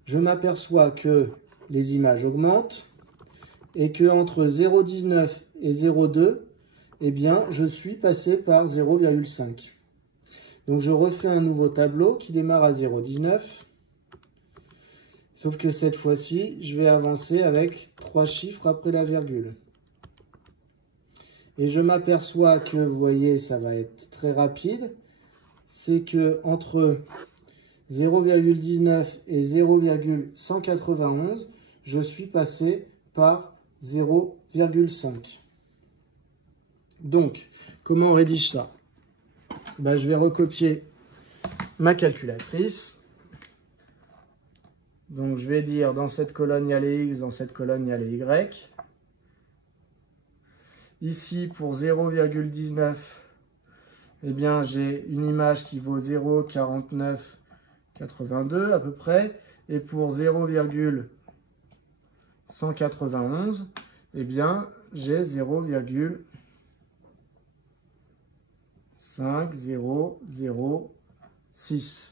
Je m'aperçois que les images augmentent. Et que entre 0,19 et 0,2, eh bien, je suis passé par 0,5. Donc, je refais un nouveau tableau qui démarre à 0,19. Sauf que cette fois-ci, je vais avancer avec 3 chiffres après la virgule. Et je m'aperçois que, vous voyez, ça va être très rapide. C'est que entre 0,19 et 0,191, je suis passé par 0,5. Donc, comment on rédige ça? Ben, je vais recopier ma calculatrice. Donc, je vais dire dans cette colonne, il y a les x, dans cette colonne, il y a les y. Ici, pour 0,19, eh bien, j'ai une image qui vaut 0,4982 à peu près. Et pour 0,191, eh bien, j'ai 0,5006.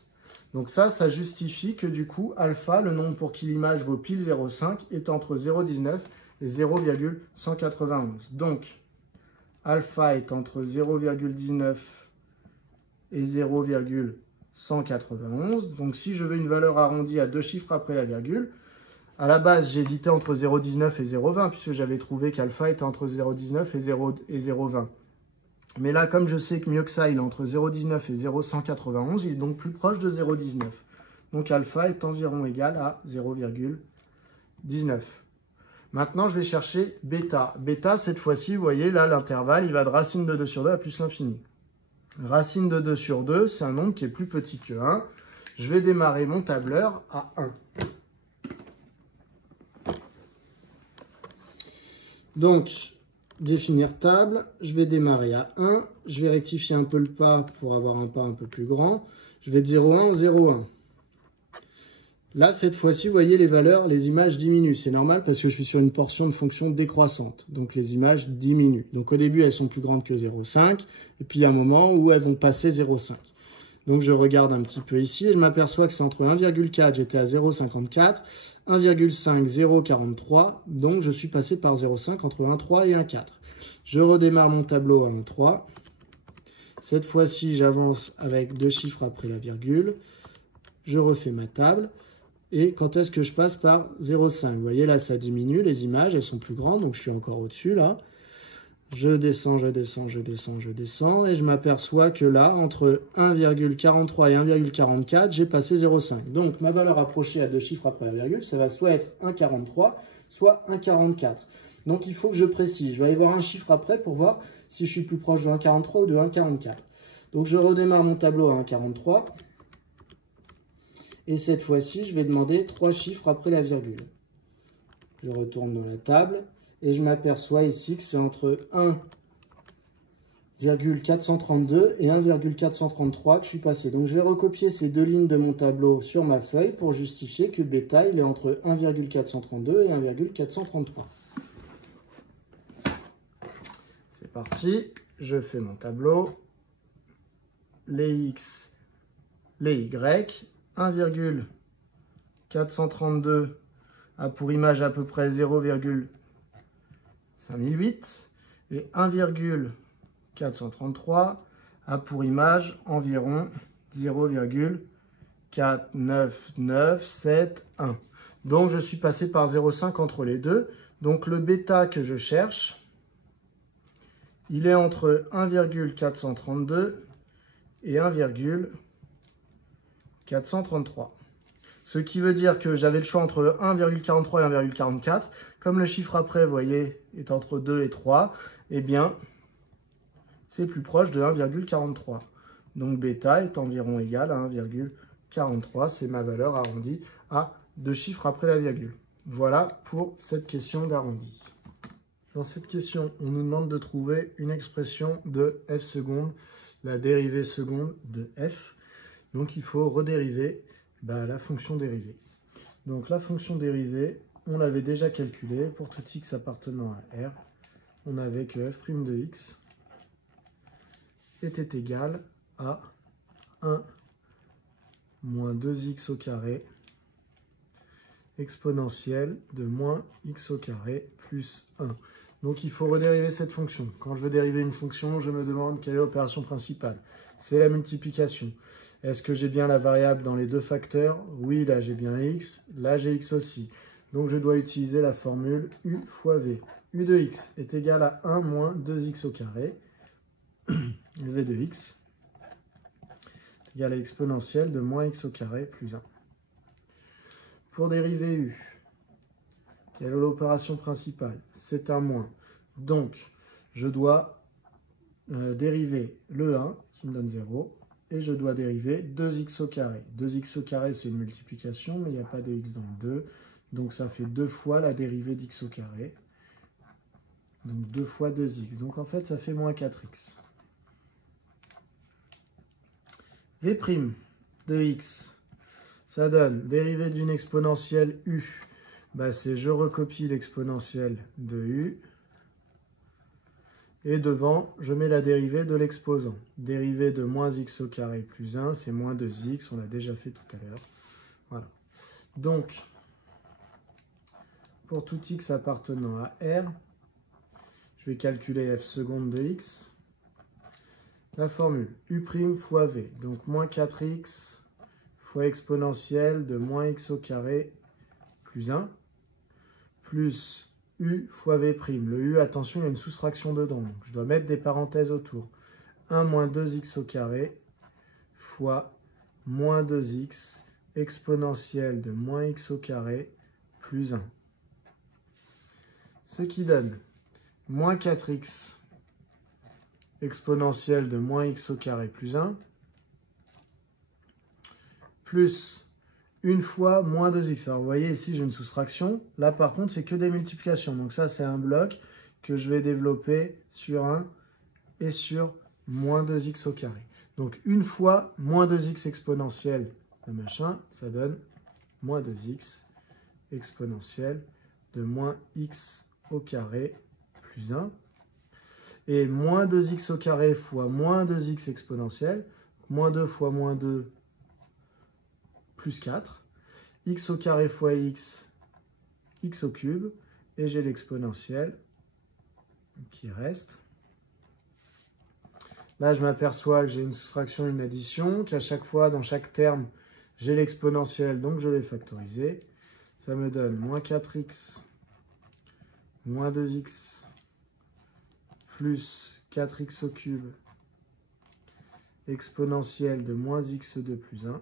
Donc ça justifie que du coup, alpha, le nombre pour qui l'image vaut pile 0,5, est entre 0,19 et 0,191. Donc, alpha est entre 0,19 et 0,191. Donc, si je veux une valeur arrondie à 2 chiffres après la virgule, à la base, j'hésitais entre 0,19 et 0,20, puisque j'avais trouvé qu'alpha était entre 0,19 et 0,20. Mais là, comme je sais que mieux que ça, il est entre 0,19 et 0,191, il est donc plus proche de 0,19. Donc alpha est environ égal à 0,19. Maintenant, je vais chercher bêta. Bêta, cette fois-ci, vous voyez, là, l'intervalle, il va de racine de 2 sur 2 à plus l'infini. Racine de 2 sur 2, c'est un nombre qui est plus petit que 1. Je vais démarrer mon tableur à 1. Donc, définir table, je vais démarrer à 1. Je vais rectifier un peu le pas pour avoir un pas un peu plus grand. Je vais de 0,1 en 0,1. Là, cette fois-ci, vous voyez les valeurs, les images diminuent. C'est normal parce que je suis sur une portion de fonction décroissante. Donc, les images diminuent. Donc, au début, elles sont plus grandes que 0,5. Et puis, il y a un moment où elles vont passer 0,5. Donc, je regarde un petit peu ici et je m'aperçois que c'est entre 1,4, j'étais à 0,54, 1,5, 0,43. Donc, je suis passé par 0,5 entre 1,3 et 1,4. Je redémarre mon tableau à 1,3. Cette fois-ci, j'avance avec 2 chiffres après la virgule. Je refais ma table. Et quand est-ce que je passe par 0,5? Vous voyez, là, ça diminue. Les images, elles sont plus grandes. Donc, je suis encore au-dessus, là. Je descends, je descends, je descends, je descends. Et je m'aperçois que là, entre 1,43 et 1,44, j'ai passé 0,5. Donc, ma valeur approchée à 2 chiffres après la virgule, ça va soit être 1,43, soit 1,44. Donc, il faut que je précise. Je vais aller voir un chiffre après pour voir si je suis plus proche de 1,43 ou de 1,44. Donc, je redémarre mon tableau à 1,43. Et cette fois-ci, je vais demander 3 chiffres après la virgule. Je retourne dans la table et je m'aperçois ici que c'est entre 1,432 et 1,433 que je suis passé. Donc je vais recopier ces deux lignes de mon tableau sur ma feuille pour justifier que bêta il est entre 1,432 et 1,433. C'est parti, je fais mon tableau. Les x, les y. 1,432 a pour image à peu près 0,508 et 1,433 a pour image environ 0,49971. Donc je suis passé par 0,5 entre les deux. Donc le bêta que je cherche, il est entre 1,432 et 1,433. Ce qui veut dire que j'avais le choix entre 1,43 et 1,44. Comme le chiffre après, vous voyez, est entre 2 et 3, eh bien, c'est plus proche de 1,43. Donc, bêta est environ égal à 1,43. C'est ma valeur arrondie à 2 chiffres après la virgule. Voilà pour cette question d'arrondi. Dans cette question, on nous demande de trouver une expression de f seconde, la dérivée seconde de f. Donc, il faut redériver la fonction dérivée. Donc, la fonction dérivée, on l'avait déjà calculée. Pour tout x appartenant à R, on avait que f' de x était égal à 1 moins 2x au carré exponentielle de moins x au carré plus 1. Donc, il faut redériver cette fonction. Quand je veux dériver une fonction, je me demande quelle est l'opération principale. C'est la multiplication. Est-ce que j'ai bien la variable dans les deux facteurs? Oui, là j'ai bien x, là j'ai x aussi. Donc je dois utiliser la formule u fois v. u de x est égal à 1 moins 2x au carré. v de x est égal à exponentielle de moins x au carré plus 1. Pour dériver u, quelle est l'opération principale? C'est un moins. Donc je dois dériver le 1 qui me donne 0. Et je dois dériver 2x au carré. 2x au carré, c'est une multiplication, mais il n'y a pas de x dans le 2. Donc, ça fait 2 fois la dérivée d'x au carré. Donc, 2 fois 2x. Donc, en fait, ça fait moins 4x. v' de x, ça donne dérivée d'une exponentielle u. C'est je recopie l'exponentielle de u. Et devant, je mets la dérivée de l'exposant. Dérivée de moins x au carré plus 1, c'est moins 2x. On l'a déjà fait tout à l'heure. Voilà. Donc, pour tout x appartenant à R, je vais calculer f seconde de x. La formule u' fois v. Donc, moins 4x fois exponentielle de moins x au carré plus 1. Plus u fois v'. Le u, attention, il y a une soustraction dedans. Donc, je dois mettre des parenthèses autour. 1 moins 2x au carré fois moins 2x exponentielle de moins x au carré plus 1. Ce qui donne moins 4x exponentielle de moins x au carré plus 1 plus une fois moins 2x. Alors, vous voyez, ici, j'ai une soustraction. Là, par contre, c'est que des multiplications. Donc, ça, c'est un bloc. que je vais développer sur 1 et sur moins 2x au carré. Donc, une fois moins 2x exponentielle de machin, ça donne moins 2x exponentielle de moins x au carré plus 1. Et moins 2x au carré fois moins 2x exponentielle, moins 2 fois moins 2, plus 4. X au carré fois x, x au cube. Et j'ai l'exponentielle qui reste. Là, je m'aperçois que j'ai une soustraction, une addition, qu'à chaque fois, dans chaque terme, j'ai l'exponentielle, donc je vais factoriser. Ça me donne moins 4x, moins 2x, plus 4x au cube, exponentielle de moins x2 plus 1.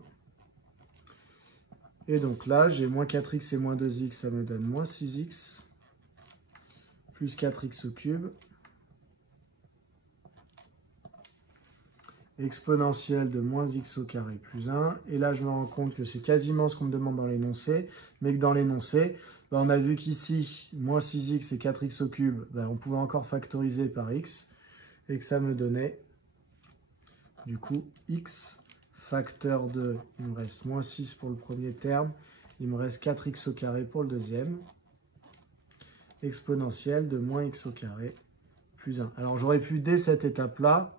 Et donc là, j'ai moins 4x et moins 2x, ça me donne moins 6x, plus 4x au cube, exponentielle de moins x au carré plus 1. Et là, je me rends compte que c'est quasiment ce qu'on me demande dans l'énoncé, mais que dans l'énoncé, on a vu qu'ici, moins 6x et 4x au cube, on pouvait encore factoriser par x, et que ça me donnait, du coup, x facteur de, il me reste moins 6 pour le premier terme, il me reste 4x au carré pour le deuxième, exponentielle de moins x au carré plus 1. Alors, j'aurais pu, dès cette étape-là,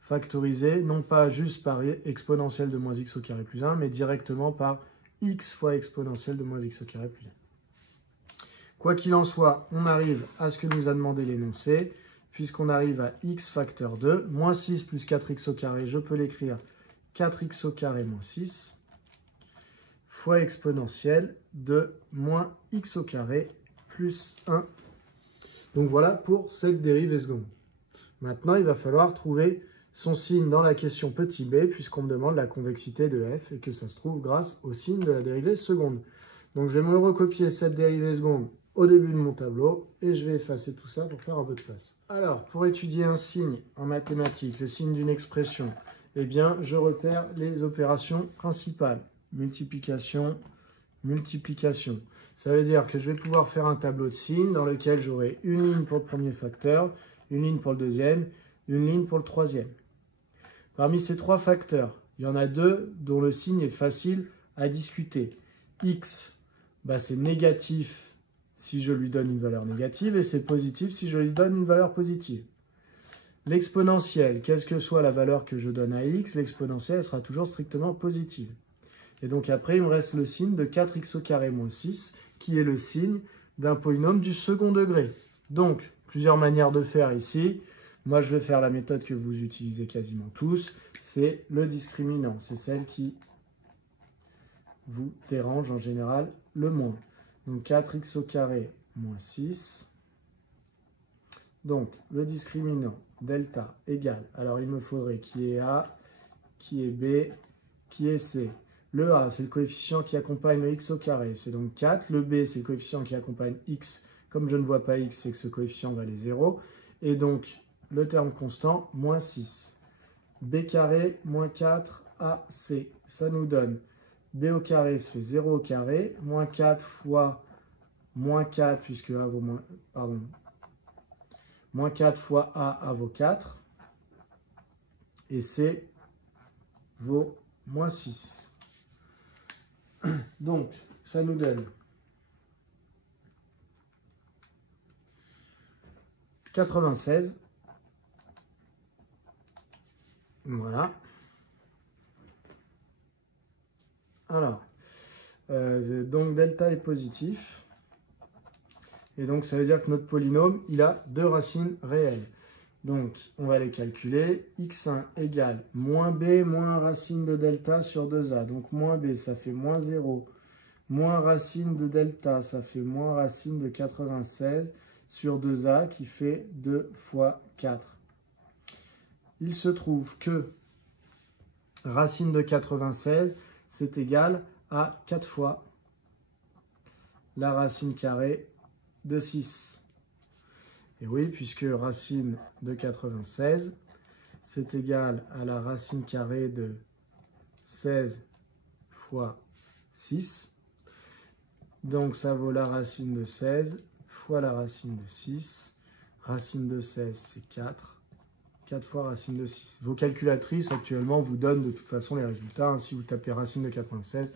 factoriser, non pas juste par exponentielle de moins x au carré plus 1, mais directement par x fois exponentielle de moins x au carré plus 1. Quoi qu'il en soit, on arrive à ce que nous a demandé l'énoncé, puisqu'on arrive à x facteur 2, moins 6 plus 4x au carré, je peux l'écrire 4x au carré moins 6, fois exponentielle de moins x au carré plus 1. Donc voilà pour cette dérivée seconde. Maintenant, il va falloir trouver son signe dans la question petit b, puisqu'on me demande la convexité de f, et que ça se trouve grâce au signe de la dérivée seconde. Donc je vais me recopier cette dérivée seconde au début de mon tableau, et je vais effacer tout ça pour faire un peu de place. Alors, pour étudier un signe en mathématiques, le signe d'une expression, eh bien, je repère les opérations principales. Multiplication, multiplication. Ça veut dire que je vais pouvoir faire un tableau de signes dans lequel j'aurai une ligne pour le premier facteur, une ligne pour le deuxième, une ligne pour le troisième. Parmi ces trois facteurs, il y en a deux dont le signe est facile à discuter. X, c'est négatif si je lui donne une valeur négative, et c'est positif si je lui donne une valeur positive. L'exponentielle, quelle que soit la valeur que je donne à x, l'exponentielle sera toujours strictement positive. Et donc après, il me reste le signe de 4x au carré moins 6, qui est le signe d'un polynôme du second degré. Donc, plusieurs manières de faire ici. Moi, je vais faire la méthode que vous utilisez quasiment tous, c'est le discriminant. C'est celle qui vous dérange en général le moins. Donc 4x au carré moins 6. Donc, le discriminant delta égale, alors il me faudrait qui est A, qui est B, qui est C. Le A, c'est le coefficient qui accompagne le x au carré, c'est donc 4. Le B, c'est le coefficient qui accompagne x. Comme je ne vois pas x, c'est que ce coefficient va aller 0. Et donc, le terme constant, moins 6. B carré, moins 4, AC. Ça nous donne B au carré, ça fait 0 au carré, moins 4 fois moins 4, puisque A vaut moins... Pardon. Moins 4 fois A vaut 4. Et C vaut moins 6. Donc, ça nous donne 96. Voilà. Alors, donc delta est positif. Et donc, ça veut dire que notre polynôme, il a deux racines réelles. Donc, on va les calculer. x1 égale moins b moins racine de delta sur 2a. Donc, moins b, ça fait moins 0. Moins racine de delta, ça fait moins racine de 96 sur 2a, qui fait 2 fois 4. Il se trouve que racine de 96, c'est égal à 4 fois la racine carrée de 6. Et oui, puisque racine de 96, c'est égal à la racine carrée de 16 fois 6. Donc ça vaut la racine de 16 fois la racine de 6. racine de 16, c'est 4. 4 fois racine de 6. Vos calculatrices actuellement vous donnent de toute façon les résultats. Hein. Si vous tapez racine de 96,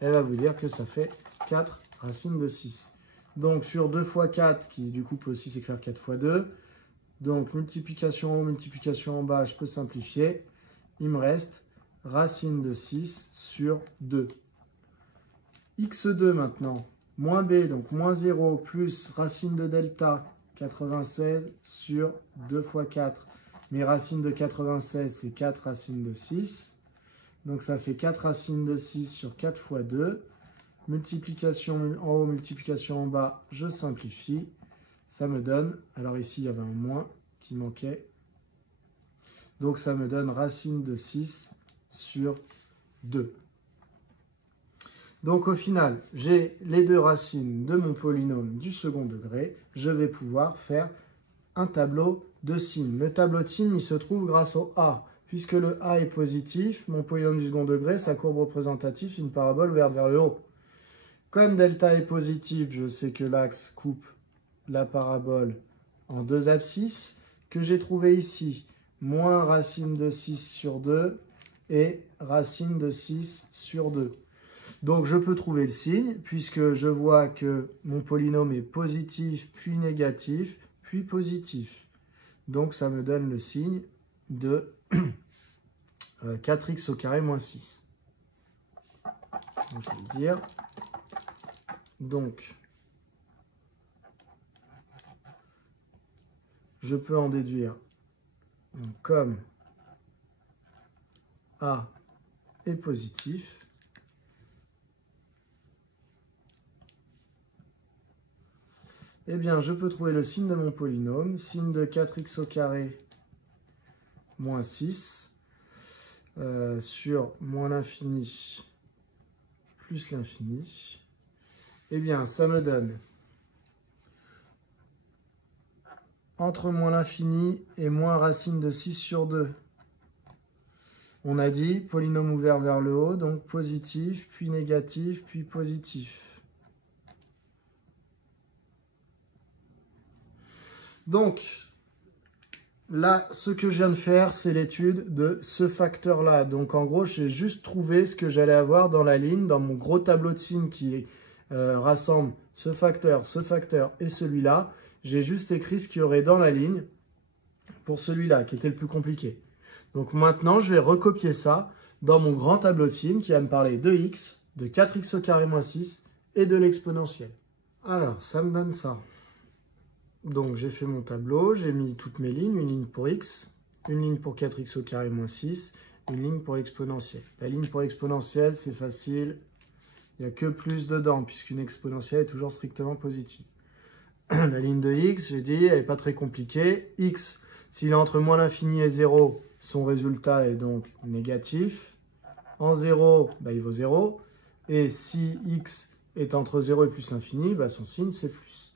elle va vous dire que ça fait 4 racines de 6. Donc sur 2 fois 4, qui du coup peut aussi s'écrire 4 fois 2, donc multiplication en haut, multiplication en bas, je peux simplifier. Il me reste racine de 6 sur 2. x2 maintenant, moins b, donc moins 0, plus racine de delta, 96 sur 2 fois 4. Mais racine de 96, c'est 4 racines de 6. Donc ça fait 4 racines de 6 sur 4 fois 2. Multiplication en haut, multiplication en bas, je simplifie. Ça me donne, alors ici il y avait un moins qui manquait. Donc ça me donne racine de 6 sur 2. Donc au final, j'ai les deux racines de mon polynôme du second degré. Je vais pouvoir faire un tableau de signes. Le tableau de signes, il se trouve grâce au A. Puisque le A est positif, mon polynôme du second degré, sa courbe représentative, c'est une parabole ouverte vers le haut. Comme delta est positif, je sais que l'axe coupe la parabole en deux abscisses, que j'ai trouvé ici, moins racine de 6 sur 2 et racine de 6 sur 2. Donc je peux trouver le signe, puisque je vois que mon polynôme est positif, puis négatif, puis positif. Donc ça me donne le signe de 4x au carré moins 6. Donc, je vais le dire. Donc, je peux en déduire, donc, comme A est positif, eh bien, je peux trouver le signe de mon polynôme, signe de 4x au carré moins 6 sur moins l'infini plus l'infini. Eh bien, ça me donne entre moins l'infini et moins racine de 6 sur 2. On a dit polynôme ouvert vers le haut, donc positif, puis négatif, puis positif. Donc, là, ce que je viens de faire, c'est l'étude de ce facteur-là. Donc, en gros, j'ai juste trouvé ce que j'allais avoir dans la ligne, dans mon gros tableau de signes qui rassemble ce facteur et celui-là. J'ai juste écrit ce qu'il y aurait dans la ligne pour celui-là, qui était le plus compliqué. Donc, maintenant, je vais recopier ça dans mon grand tableau de signes qui va me parler de x, de 4x au carré moins 6 et de l'exponentielle. Alors, ça me donne ça. Donc, j'ai fait mon tableau, j'ai mis toutes mes lignes, une ligne pour x, une ligne pour 4x au carré moins 6, une ligne pour l'exponentielle. La ligne pour l'exponentielle, c'est facile, il n'y a que plus dedans, puisqu'une exponentielle est toujours strictement positive. La ligne de x, j'ai dit, elle n'est pas très compliquée. X, s'il est entre moins l'infini et 0, son résultat est donc négatif. En 0, bah, il vaut 0. Et si x est entre 0 et plus l'infini, bah, son signe, c'est plus.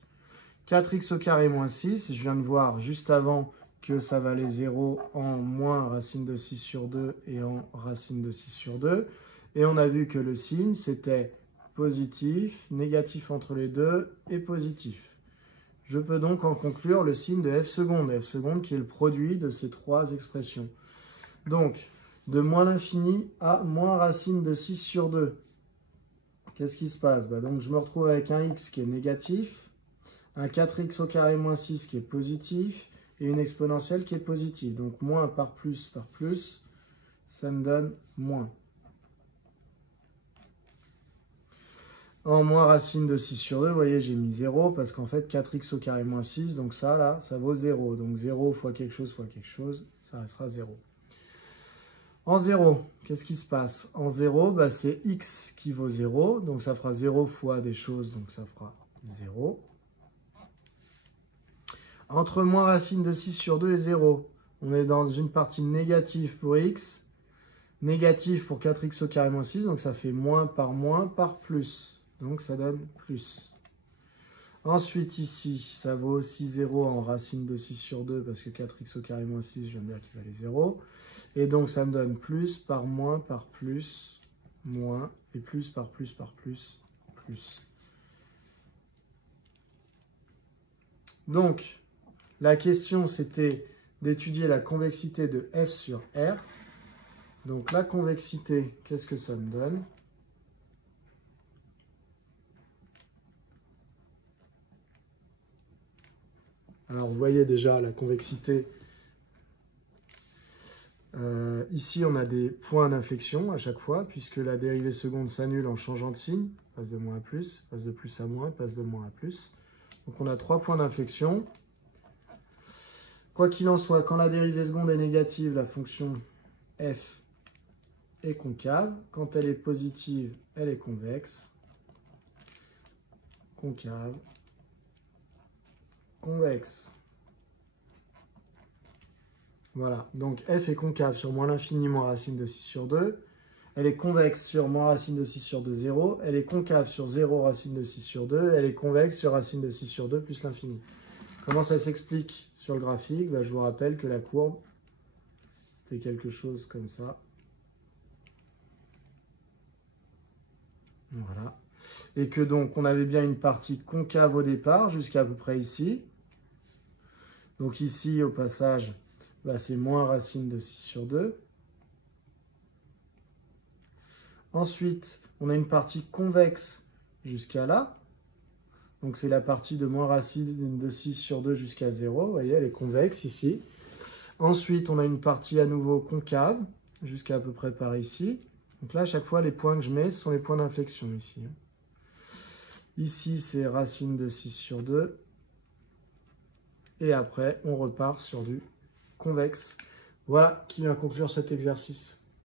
4x au carré moins 6, je viens de voir juste avant que ça valait 0 en moins racine de 6 sur 2 et en racine de 6 sur 2. Et on a vu que le signe, c'était positif, négatif entre les deux et positif. Je peux donc en conclure le signe de f seconde qui est le produit de ces trois expressions. Donc, de moins l'infini à moins racine de 6 sur 2. Qu'est-ce qui se passe? Donc, je me retrouve avec un x qui est négatif, un 4x au carré moins 6 qui est positif, et une exponentielle qui est positive. Donc, moins par plus, ça me donne moins. En moins racine de 6 sur 2, vous voyez, j'ai mis 0, parce qu'en fait, 4x au carré moins 6, donc ça, là, ça vaut 0. Donc 0 fois quelque chose, ça restera 0. En 0, qu'est-ce qui se passe? En 0, bah, c'est x qui vaut 0, donc ça fera 0 fois des choses, donc ça fera 0. Entre moins racine de 6 sur 2 et 0, on est dans une partie négative pour x, négative pour 4x au carré moins 6, donc ça fait moins par plus. Donc ça donne plus. Ensuite ici, ça vaut aussi 0 en racine de 6 sur 2 parce que 4x au carré moins 6, je viens de dire qu'il valait 0. Et donc ça me donne plus par plus, moins, et plus par plus, plus. Donc La question, c'était d'étudier la convexité de F sur R. Donc la convexité, qu'est-ce que ça me donne? Alors vous voyez déjà la convexité. Ici, on a des points d'inflexion à chaque fois, puisque la dérivée seconde s'annule en changeant de signe. Passe de moins à plus, passe de plus à moins, passe de moins à plus. Donc on a 3 points d'inflexion. Quoi qu'il en soit, quand la dérivée seconde est négative, la fonction f est concave. Quand elle est positive, elle est convexe. Concave, convexe. Voilà, donc f est concave sur moins l'infini moins racine de 6 sur 2. Elle est convexe sur moins racine de 6 sur 2, 0. Elle est concave sur 0 racine de 6 sur 2. Elle est convexe sur racine de 6 sur 2 plus l'infini. Comment ça s'explique sur le graphique? Je vous rappelle que la courbe, c'était quelque chose comme ça. Voilà. Et que donc, on avait bien une partie concave au départ, jusqu'à à peu près ici. Donc ici, au passage, c'est moins racine de 6 sur 2. Ensuite, on a une partie convexe jusqu'à là. Donc c'est la partie de moins racine de 6 sur 2 jusqu'à 0. Vous voyez, elle est convexe ici. Ensuite, on a une partie à nouveau concave, jusqu'à peu près par ici. Donc là, à chaque fois, les points que je mets, ce sont les points d'inflexion ici. Ici, c'est racine de 6 sur 2. Et après, on repart sur du convexe. Voilà qui vient conclure cet exercice.